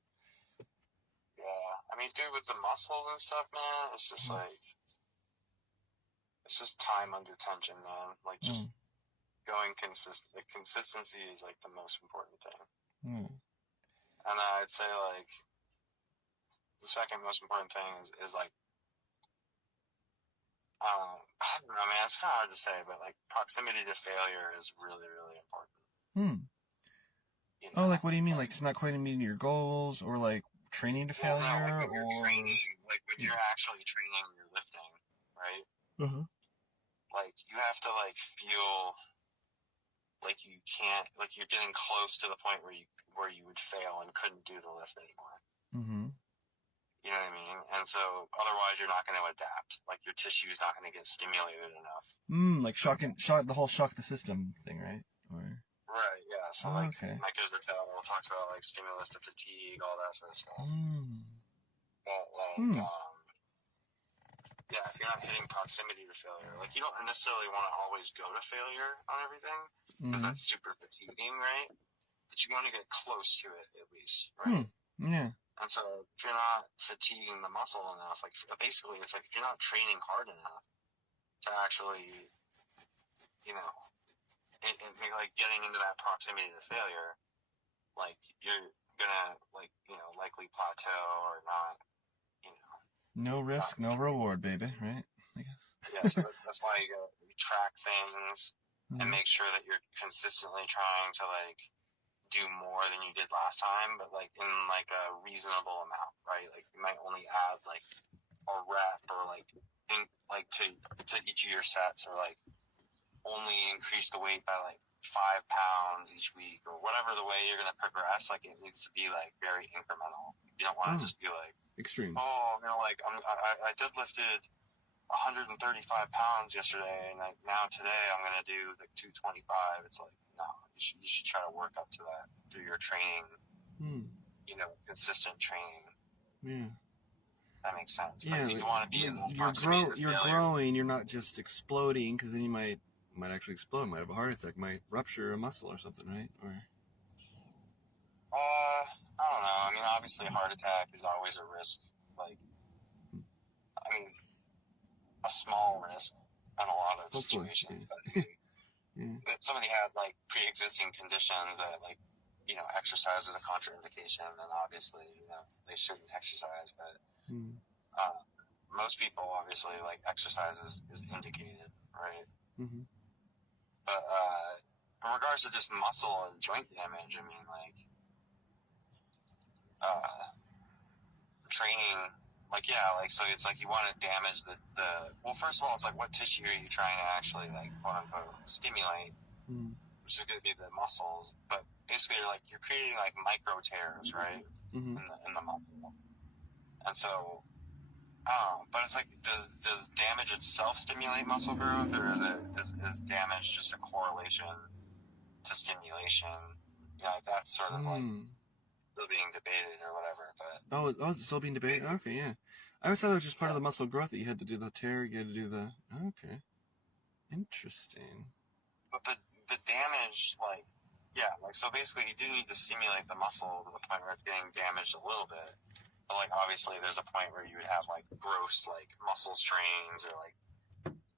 Yeah, I mean, dude, with the muscles and stuff, man, it's just like it's just time under tension, man. Like just going consistent. The consistency is like the most important thing. And I'd say, like, the second most important thing is like, I don't know, man, it's kind of hard to say, but, like, proximity to failure is really, really important. You know? Oh, like, what do you mean? Like, it's not quite meeting your goals, or, like, training to failure, no, like, when or... you're training, like, when you're actually training your lifting, right? Uh-huh. Like, you have to, like, feel like you can't, like, you're getting close to the point where you would fail and couldn't do the lift anymore. Mm-hmm. You know what I mean? And so, otherwise, you're not going to adapt. Like, your tissue is not going to get stimulated enough. Like the whole shock the system thing, right? Or... Right, yeah. So, like, Micah Vertel talks about, like, stimulus to fatigue, all that sort of stuff. But, like, yeah, if you're not hitting proximity to failure, like, you don't necessarily want to always go to failure on everything, because that's super fatiguing, right? But you want to get close to it, at least, right? Yeah. And so, if you're not fatiguing the muscle enough, like, basically, it's like if you're not training hard enough to actually, you know, and like, getting into that proximity to failure, like, you're gonna, like, you know, likely plateau or not, you know. No risk, no reward, baby, right? I guess. Yeah, so that's why you track things and make sure that you're consistently trying to, like, do more than you did last time, but, like, in, like, a reasonable amount, right? Like, you might only add, like, a rep, or, like, to each of your sets, or, like, only increase the weight by, like, 5 pounds each week, or whatever the way you're going to progress. Like, it needs to be, like, very incremental. You don't want to just be like, extreme. Oh, you know, like, I deadlifted 135 pounds yesterday, and, like, now today I'm going to do, like, 225. It's like, no, you should try to work up to that through your training, you know, consistent training. Yeah. That makes sense. Yeah, but you want to be in you're growing, you're not just exploding, because then you might actually explode, might have a heart attack, might rupture a muscle or something, right? Or I don't know. I mean, obviously, a heart attack is always a risk. Like, I mean, a small risk in a lot of situations. Yeah. But I mean, if somebody had, like, pre-existing conditions that, like, you know, exercise was a contraindication, then obviously, you know, they shouldn't exercise. But most people, obviously, like, exercise is indicated, right? But in regards to just muscle and joint damage, I mean, like, training, like, yeah, like, so it's like you want to damage the well, first of all, it's like, what tissue are you trying to actually, like, quote unquote stimulate, which is going to be the muscles. But basically, you're creating, like, micro tears, right, in the muscle. And so, I don't know, but it's like, does damage itself stimulate muscle growth, or is damage just a correlation to stimulation? You know, that's sort of like still being debated or whatever. But it's still being debated. Okay, yeah. I always thought it was just part of the muscle growth that you had to do the tear, you had to do the. Okay, interesting. But the damage, like, yeah, like, so basically, you do need to stimulate the muscle to the point where it's getting damaged a little bit. But, like, obviously, there's a point where you would have, like, gross, like, muscle strains, or, like,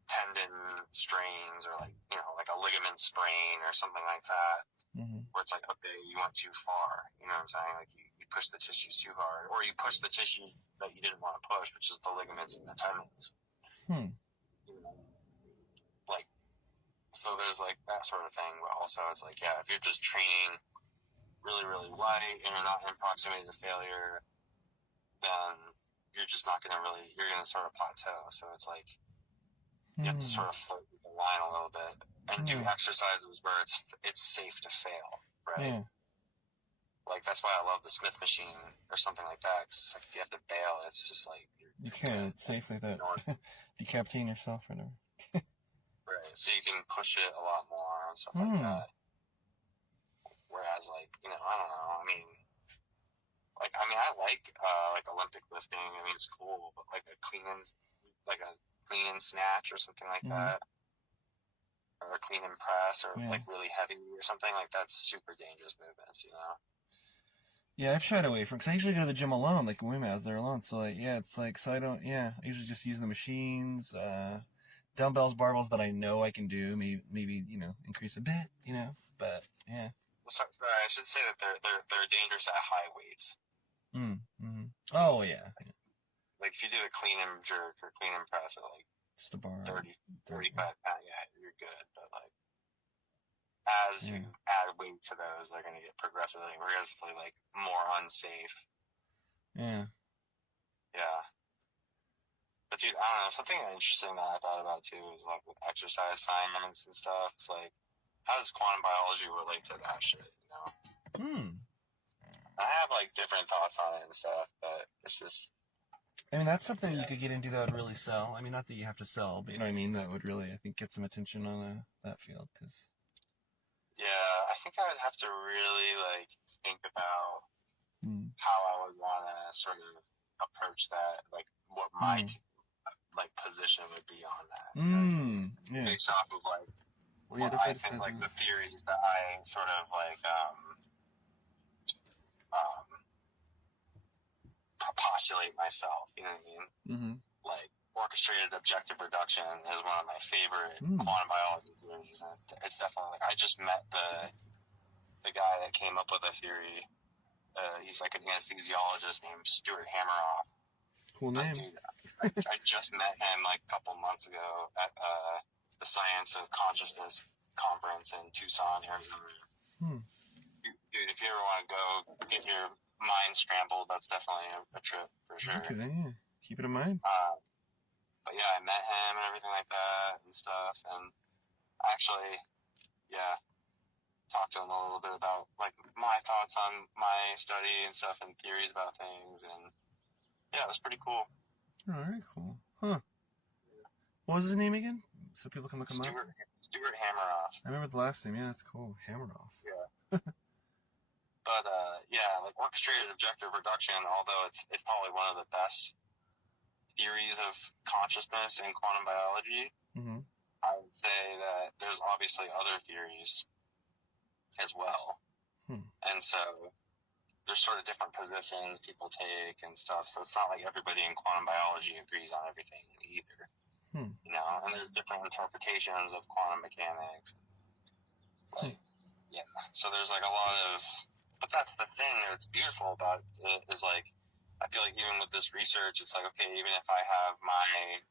tendon strains, or, like, you know, like a ligament sprain or something like that, where it's like, okay, you went too far. You know what I'm saying? Like, you push the tissues too hard, or you push the tissues that you didn't want to push, which is the ligaments and the tendons. You know? Like, so there's, like, that sort of thing, but also it's like, yeah, if you're just training really, really light and you're not in proximity to failure, then you're just not going to really, you're going to sort of plateau. So it's like, you have to sort of float the line a little bit and do exercises where it's safe to fail, right? Like, that's why I love the Smith machine or something like that. Cause, like, if you have to bail, it's just like, you can't safely that decapitating yourself or whatever. Right. So you can push it a lot more and stuff like that. Whereas, like, you know, I don't know. I mean, I like Olympic lifting. I mean, it's cool, but like a clean and snatch or something like that, or a clean and press, or like really heavy or something like that's super dangerous movements, you know. Yeah, I've shied away from, because I usually go to the gym alone, like when I was there alone. So, like, yeah, it's like, so I don't, I usually just use the machines, dumbbells, barbells that I know I can do, maybe, you know, increase a bit, you know, but, yeah. sorry, I should say that they're dangerous at high weights. Oh yeah. Like if you do a clean and jerk or clean and press at like just a bar 30, 45 pounds, yeah, you're good. But like as you add weight to those, they're gonna get progressively like more unsafe. Yeah. Yeah. But dude, I don't know, something interesting that I thought about too is like with exercise science and stuff. It's like, how does quantum biology relate to that shit, you know? I have like different thoughts on it and stuff, but it's just, I mean, that's something you could get into that would really sell. I mean, not that you have to sell, but you know what I mean? That would really, I think, get some attention on that field. Cause... Yeah, I think I would have to really, like, think about how I would want to sort of approach that, like, what my, like, position would be on that. Yeah. Based off of, like, well, what I think, like, the theories that I sort of, like, postulate myself, you know what I mean? Like, orchestrated objective reduction is one of my favorite quantum biology theories, and it's definitely, like, I just met the guy that came up with the theory. He's like an anesthesiologist named Stuart Hammeroff. Cool name. Dude, I just met him like a couple months ago at the Science of Consciousness conference in Tucson, Arizona. Dude, if you ever want to go get your mind scrambled, that's definitely a trip for sure. Okay, yeah. Keep it in mind. But yeah, I met him and everything like that and stuff, and actually, yeah, talked to him a little bit about like my thoughts on my study and stuff and theories about things, and yeah, it was pretty cool. Oh, very cool. Huh. What was his name again? So people can look him up? Stuart Hammeroff. I remember the last name. Yeah, that's cool. Hammeroff. Yeah. But yeah, like orchestrated objective reduction, although it's probably one of the best theories of consciousness in quantum biology, I would say that there's obviously other theories as well. And so there's sort of different positions people take and stuff. So it's not like everybody in quantum biology agrees on everything either. You know, and there's different interpretations of quantum mechanics. Like, yeah. So there's like a lot of, but that's the thing that's beautiful about it is like, I feel like even with this research, it's like, okay, even if I have my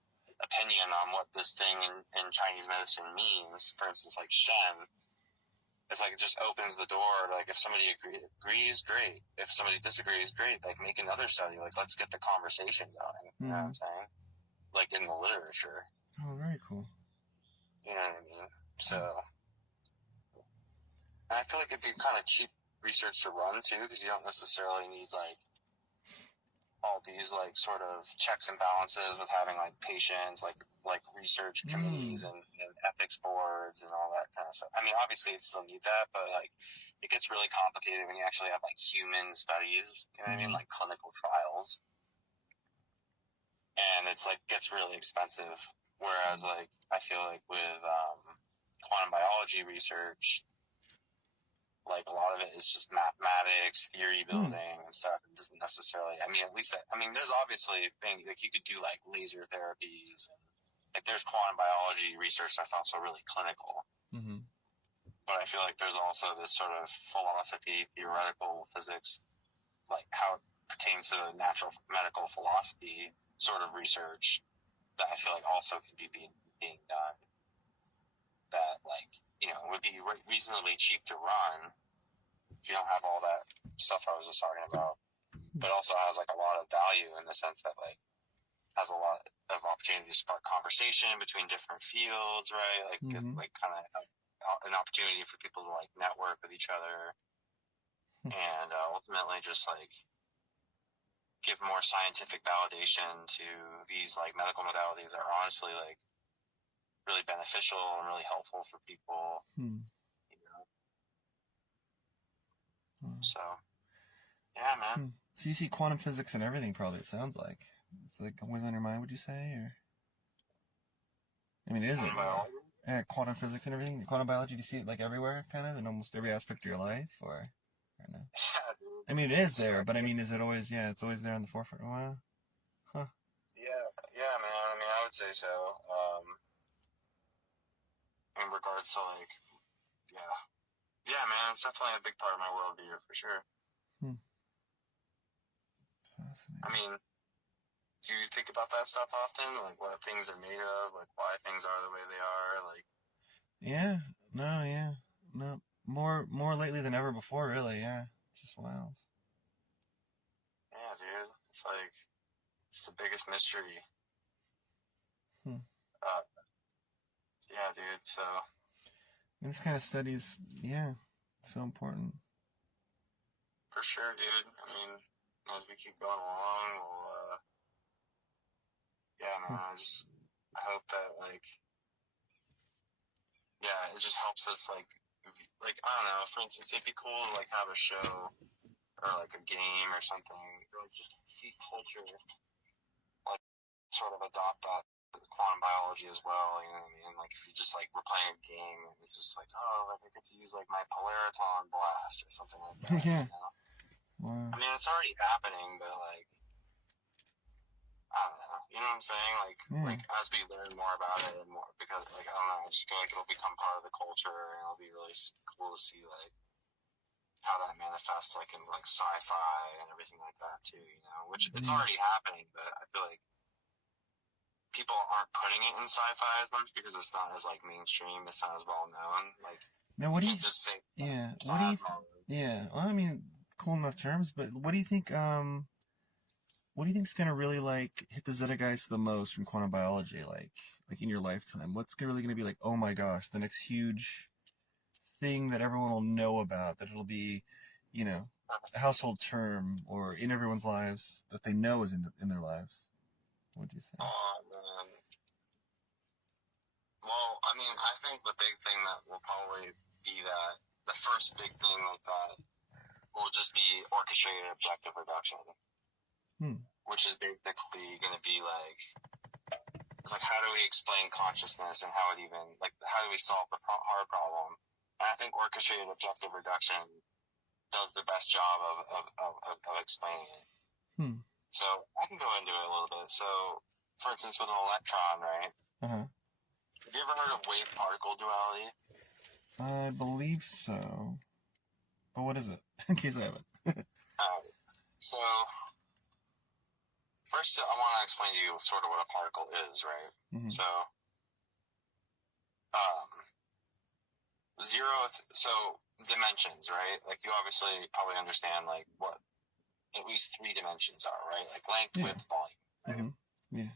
opinion on what this thing in Chinese medicine means, for instance, like Shen, it's like it just opens the door. Like if somebody agrees, great. If somebody disagrees, great. Like make another study. Like let's get the conversation going. You know what I'm saying? Like in the literature. Oh, very cool. You know what I mean? So I feel like it'd be kind of cheap research to run too, because you don't necessarily need like all these like sort of checks and balances with having like patients, like research committees and ethics boards and all that kind of stuff. I mean, obviously it still need that, but like it gets really complicated when you actually have like human studies, you know what I mean, like clinical trials, and it's like gets really expensive. Whereas like I feel like with quantum biology research, like a lot of it is just mathematics, theory building and stuff. It doesn't necessarily, I mean, at least, I mean, there's obviously things, like you could do like laser therapies, and like there's quantum biology research that's also really clinical. But I feel like there's also this sort of philosophy, theoretical physics, like how it pertains to the natural medical philosophy sort of research that I feel like also could be being done. That like, you know, would be reasonably cheap to run if you don't have all that stuff I was just talking about, but also has like a lot of value in the sense that like has a lot of opportunity to spark conversation between different fields, right? Like like kind of an opportunity for people to like network with each other and ultimately just like give more scientific validation to these like medical modalities that are honestly like really beneficial and really helpful for people. You know? So, yeah, man. So you see quantum physics and everything, probably, it sounds like. It's like always on your mind, would you say? Or I mean, it is everywhere. Yeah, quantum physics and everything. Quantum biology, do you see it like everywhere, kind of, in almost every aspect of your life? Or no? Yeah, dude. I mean, it is there, but I mean, is it always, it's always there on the forefront? Wow. Huh. Yeah, man. I mean, I would say so. In regards to like, Yeah, man, it's definitely a big part of my worldview, for sure. Fascinating. I mean, do you think about that stuff often? Like, what things are made of? Like, why things are the way they are? Like... Yeah. No. More lately than ever before, really, yeah. It's just wild. Yeah, dude. It's like, it's the biggest mystery. Yeah, dude, so... And this kind of studies, yeah, it's so important. For sure, dude. I mean, as we keep going along, we'll, yeah, man, I hope that, like, yeah, it just helps us, like, I don't know, for instance, it'd be cool to, like, have a show or, like, a game or something, or, like, just see culture, like, sort of adopt that quantum biology as well, you know what I mean? Like, if you just, like, we're playing a game, and it's just like, oh, like, I get to use, like, my Polariton blast or something like that, Yeah. you know? Wow. I mean, it's already happening, but, like, I don't know. You know what I'm saying? Like as we learn more about it and more, because like I don't know, I just feel like it'll become part of the culture, and it'll be really cool to see like how that manifests like in like sci-fi and everything like that too. You know, which it's already happening, but I feel like people aren't putting it in sci-fi as much because it's not as like mainstream. It's not as well known. Like now, what do you? just say Yeah. What do you? Yeah. Well, I mean, cool enough terms, but what do you think? What do you think's gonna really like hit the Zeitgeist the most from quantum biology, like in your lifetime? What's really gonna be like, oh my gosh, the next huge thing that everyone will know about, that it'll be, you know, a household term or in everyone's lives that they know is in their lives? What do you say? Oh man. Well, I mean, I think the big thing that will probably be that the first big thing like that will just be orchestrated objective reduction, which is basically going to be like how do we explain consciousness and how it even how do we solve the hard problem? And I think orchestrated objective reduction does the best job of explaining it. So I can go into it a little bit. So, for instance, with an electron, right? Have you ever heard of wave-particle duality? I believe so. But what is it? In case I haven't. So, first I want to explain to you sort of what a particle is, right? So, dimensions, right? Like you obviously probably understand like what at least 3 dimensions are, right? Like length, width, volume, right? Yeah.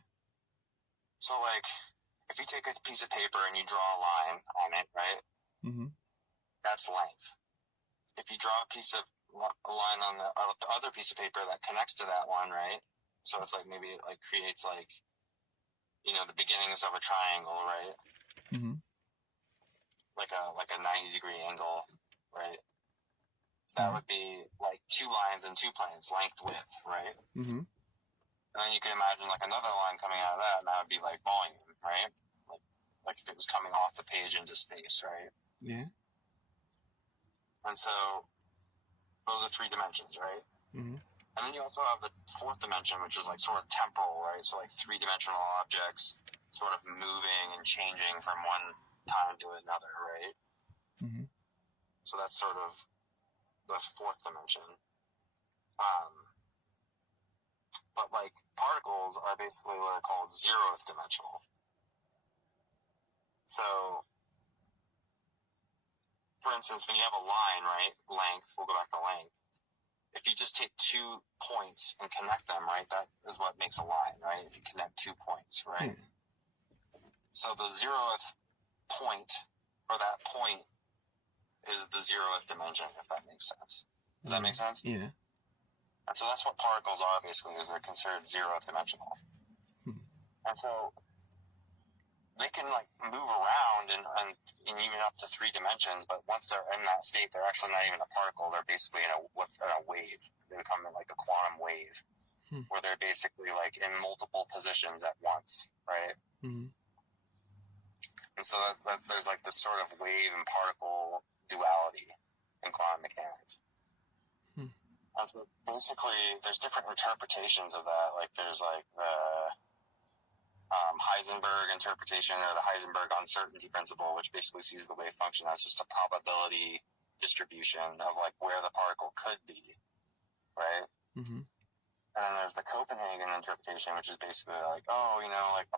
So like, if you take a piece of paper and you draw a line on it, right? That's length. If you draw a line on the other piece of paper that connects to that one, right? So it's like maybe it like creates like, you know, the beginnings of a triangle, right? Like a 90-degree angle, right? That would be like 2 lines and 2 planes, length, width, right? And then you can imagine like another line coming out of that, and that would be like volume, right? Like if it was coming off the page into space, right? Yeah. And so those are 3 dimensions, right? And then you also have the 4th dimension, which is like sort of temporal, right? So like 3-dimensional objects sort of moving and changing from one time to another, right? So that's sort of the 4th dimension. But like particles are basically what are called 0th dimensional. So, for instance, when you have a line, right, length, we'll go back to length. If you just take 2 points and connect them, right, that is what makes a line, right? If you connect 2 points, right? So the 0th point, or that point, is the 0th dimension, if that makes sense. Does that make sense? Yeah. And so that's what particles are, basically, is they're considered 0th dimensional. And so they can like move around and even up to 3 dimensions, but once they're in that state, they're actually not even a particle. They're basically in a wave. They become like a quantum wave, where they're basically like in multiple positions at once, right? And so that there's like this sort of wave and particle duality in quantum mechanics. And so basically, there's different interpretations of that. Like there's like the Heisenberg interpretation, or the Heisenberg uncertainty principle, which basically sees the wave function as just a probability distribution of like where the particle could be, right? Mm-hmm. And then there's the Copenhagen interpretation, which is basically like, oh, you know, like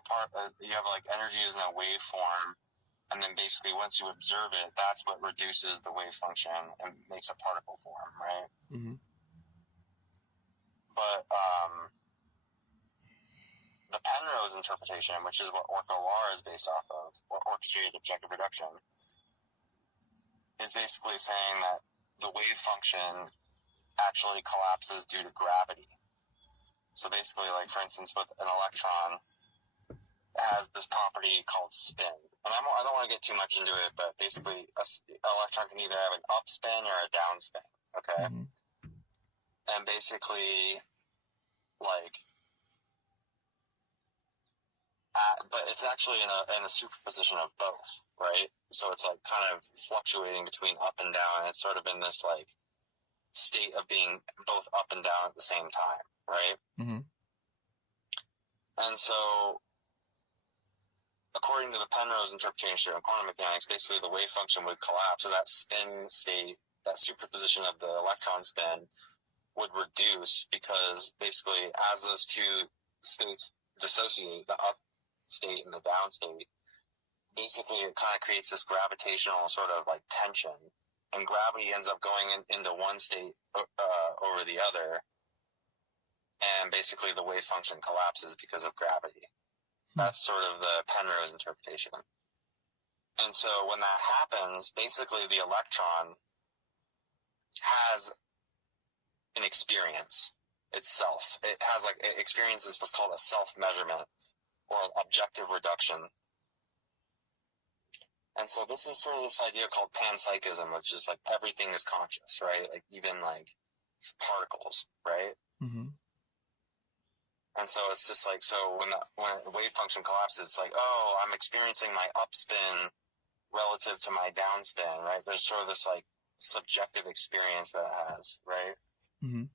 you have like energy is in a waveform, and then basically once you observe it, that's what reduces the wave function and makes a particle form, right? Mm-hmm. But the Penrose interpretation, which is what OR is based off of, or orchestrated objective reduction, is basically saying that the wave function actually collapses due to gravity. So basically, like for instance, with an electron, it has this property called spin. And I don't want to get too much into it, but basically, an electron can either have an up spin or a down spin, okay? Mm-hmm. And basically, like, but it's actually in a superposition of both, right? So it's like kind of fluctuating between up and down, and it's sort of in this like state of being both up and down at the same time, right? Mm-hmm. And so, according to the Penrose interpretation of quantum mechanics, basically the wave function would collapse. So that spin state, that superposition of the electron spin, would reduce because basically as those two states dissociate, the up state and the down state, basically it kind of creates this gravitational sort of like tension, and gravity ends up going into one state over the other, and basically the wave function collapses because of gravity. That's sort of the Penrose interpretation. And so when that happens, basically the electron has an experience itself. It has like, it experiences what's called a self-measurement or objective reduction. And so this is sort of this idea called panpsychism, which is like everything is conscious, right? Like even like particles, right? Mm-hmm. And so it's just like, so when the wave function collapses, it's like, oh, I'm experiencing my upspin relative to my downspin, right? There's sort of this like subjective experience that it has, right? Mm-hmm.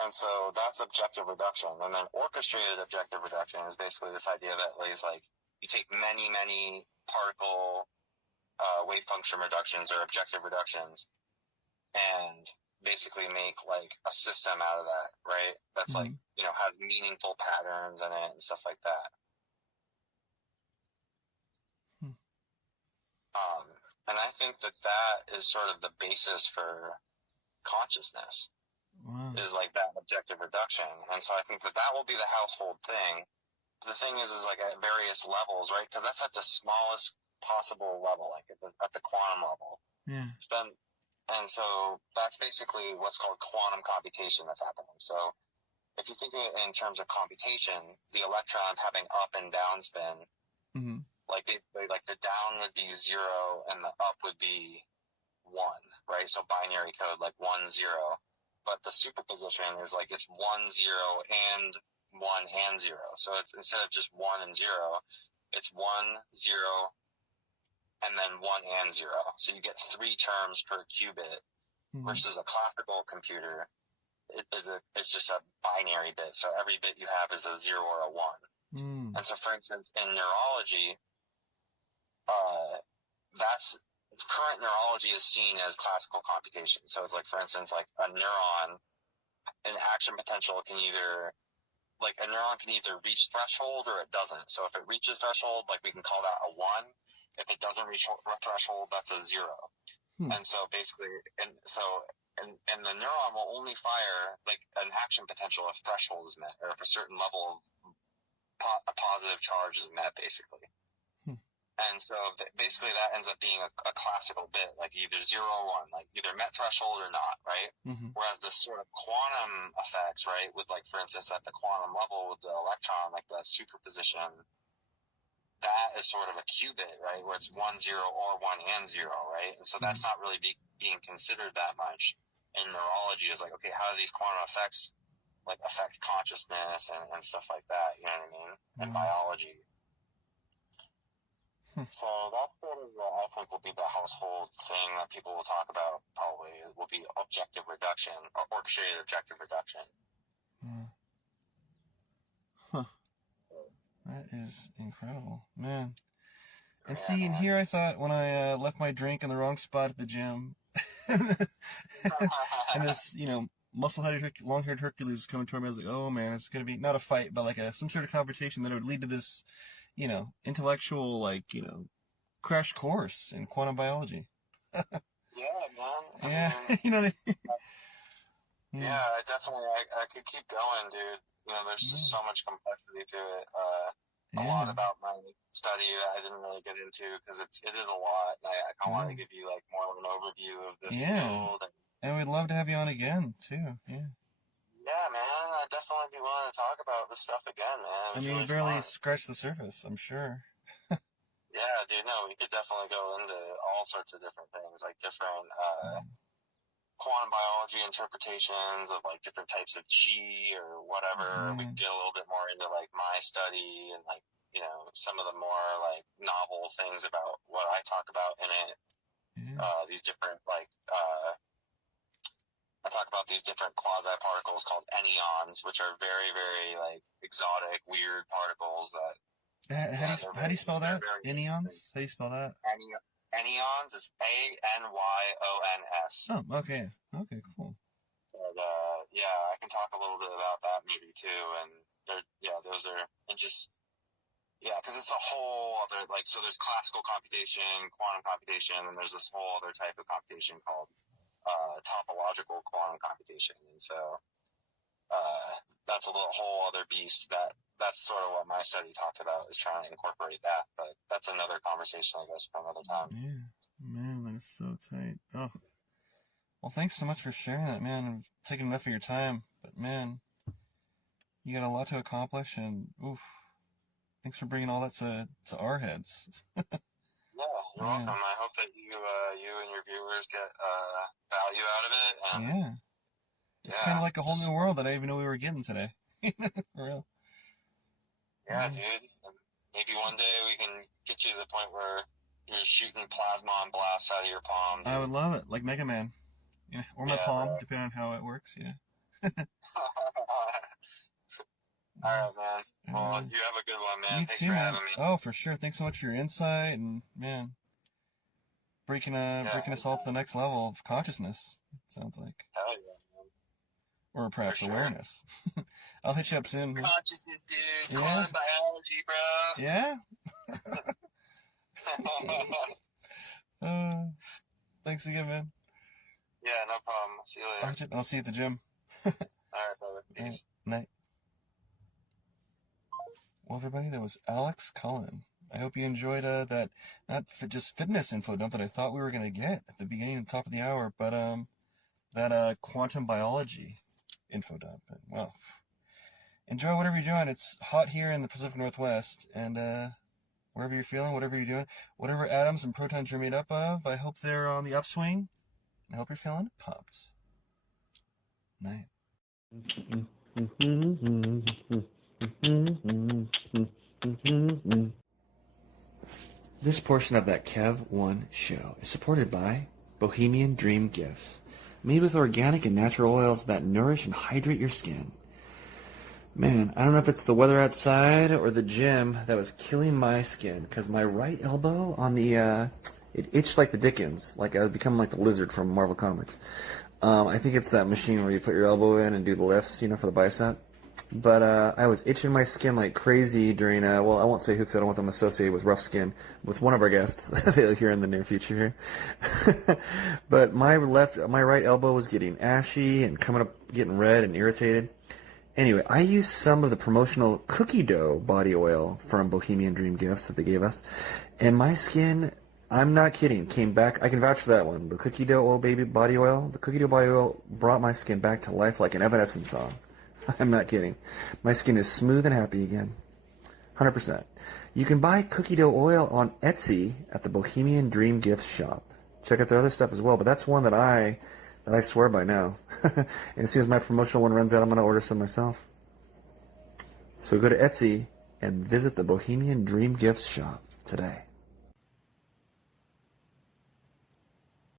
And so that's objective reduction. And then orchestrated objective reduction is basically this idea that lays like, you take many, many particle wave function reductions or objective reductions and basically make like a system out of that, right? That's like, you know, has meaningful patterns in it and stuff like that. And I think that is sort of the basis for consciousness. Wow. Is like that objective reduction. And so I think that will be the household thing. The thing is like at various levels, right? Because that's at the smallest possible level, like at the quantum level. Yeah. And so that's basically what's called quantum computation that's happening. So if you think of it in terms of computation, the electron having up and down spin, like basically like the down would be 0 and the up would be 1, right? So binary code like 1, 0. But the superposition is like it's 1, 0 and 1 and 0. So it's instead of just 1 and 0, it's 1, 0, and then 1 and 0. So you get 3 terms per qubit versus a classical computer. It's just a binary bit. So every bit you have is a 0 or a 1. And so for instance, in neurology, that's current neurology is seen as classical computation. So it's like, for instance, like a neuron, an action potential can either, like a neuron can either reach threshold or it doesn't. So if it reaches threshold, like we can call that a 1. If it doesn't reach threshold, that's a 0. And so basically, and the neuron will only fire like an action potential if threshold is met, or if a certain level of a positive charge is met, basically. And so basically that ends up being a classical bit, like either 0 or 1, like either met threshold or not, right? Whereas this sort of quantum effects, right, with like, for instance, at the quantum level with the electron, like the superposition, that is sort of a qubit, right, where it's 1, 0 or 1 and 0, right? And so that's not really being considered that much in neurology. Is like, okay, how do these quantum effects like affect consciousness and stuff like that, you know what I mean? And biology. So that's sort of what I think will be the household thing that people will talk about, probably, will be objective reduction, or orchestrated objective reduction. That is incredible. Man, And Yeah, see, and man. here I thought when I left my drink in the wrong spot at the gym, and this, muscle-headed, long-haired Hercules was coming toward me. I was like, oh man, it's gonna be not a fight, but like some sort of confrontation that would lead to this, intellectual, crash course in quantum biology. Yeah, man. Yeah, I mean, you know what I mean? yeah, I definitely, I could keep going, dude. There's just so much complexity to it. A lot Yeah. about my study that I didn't really get into because it is a lot. And I kind of want to give you like more of an overview of the field. And we'd love to have you on again too. Yeah. Yeah, man, I'd definitely be willing to talk about this stuff again, man. It was You really barely fun. scratched the surface, I'm sure. Yeah, dude, no, we could definitely go into all sorts of different things, like different quantum biology interpretations of like different types of chi or whatever. We could get a little bit more into like my study and like, some of the more like novel things about what I talk about in it. These different like I talk about these different quasi particles called anyons, which are very, very like exotic, weird particles that. How do you spell that? Anyons? How do you spell that? Anyons is ANYONS. Oh, okay. Okay, cool. But yeah, I can talk a little bit about that maybe too. And those are, and just, because it's a whole other, like, so there's classical computation, quantum computation, and there's this whole other type of computation called topological quantum computation. And so that's a whole other beast that's sort of what my study talks about, is trying to incorporate that. But that's another conversation, I guess, for another time. Yeah, man, that is so tight. Oh, well, thanks so much for sharing that, man. I've taken enough of your time, but man, you got a lot to accomplish, and oof, thanks for bringing all that to our heads. Yeah, you're welcome. I hope that you and your viewers get value out of it. And it's kind of like a whole new world that I didn't even know we were getting today. For real. Yeah, dude. And maybe one day we can get you to the point where you're shooting plasmon blasts out of your palm, dude. I would love it, like Mega Man. Yeah, or my palm, depending on how it works, yeah. All right, man. Well, you have a good one, man. Thanks for having me. Oh, for sure. Thanks so much for your insight and, man, breaking us all to the next level of consciousness, it sounds like. Hell yeah, man. Or perhaps awareness. I'll hit you up soon. Consciousness, dude. Quantum biology, bro. Thanks again, man. Yeah, no problem. See you later. I'll see you at the gym. All right, brother. Peace. Night. Well, everybody, that was Alex Cullen. I hope you enjoyed that, not just fitness info dump that I thought we were going to get at the beginning and top of the hour, but that quantum biology info dump. And, well, enjoy whatever you're doing. It's hot here in the Pacific Northwest, and wherever you're feeling, whatever you're doing, whatever atoms and protons you're made up of, I hope they're on the upswing. I hope you're feeling pumped. Night. This portion of that Kev 1 show is supported by Bohemian Dream Gifts, made with organic and natural oils that nourish and hydrate your skin. Man, I don't know if it's the weather outside or the gym that was killing my skin, because my right elbow on the, it itched like the Dickens, like I was becoming like the lizard from Marvel Comics. I think it's that machine where you put your elbow in and do the lifts, for the bicep. But I was itching my skin like crazy during, well, I won't say who because I don't want them associated with rough skin, with one of our guests here in the near future here. But my right elbow was getting ashy and coming up, getting red and irritated. Anyway, I used some of the promotional cookie dough body oil from Bohemian Dream Gifts that they gave us, and my skin, I'm not kidding, came back. I can vouch for that one. The cookie dough oil baby body oil, the cookie dough body oil brought my skin back to life like an Evanescence song. I'm not kidding. My skin is smooth and happy again. 100%. You can buy cookie dough oil on Etsy at the Bohemian Dream Gifts shop. Check out their other stuff as well, but that's one that I swear by now. And as soon as my promotional one runs out, I'm going to order some myself. So go to Etsy and visit the Bohemian Dream Gifts shop today.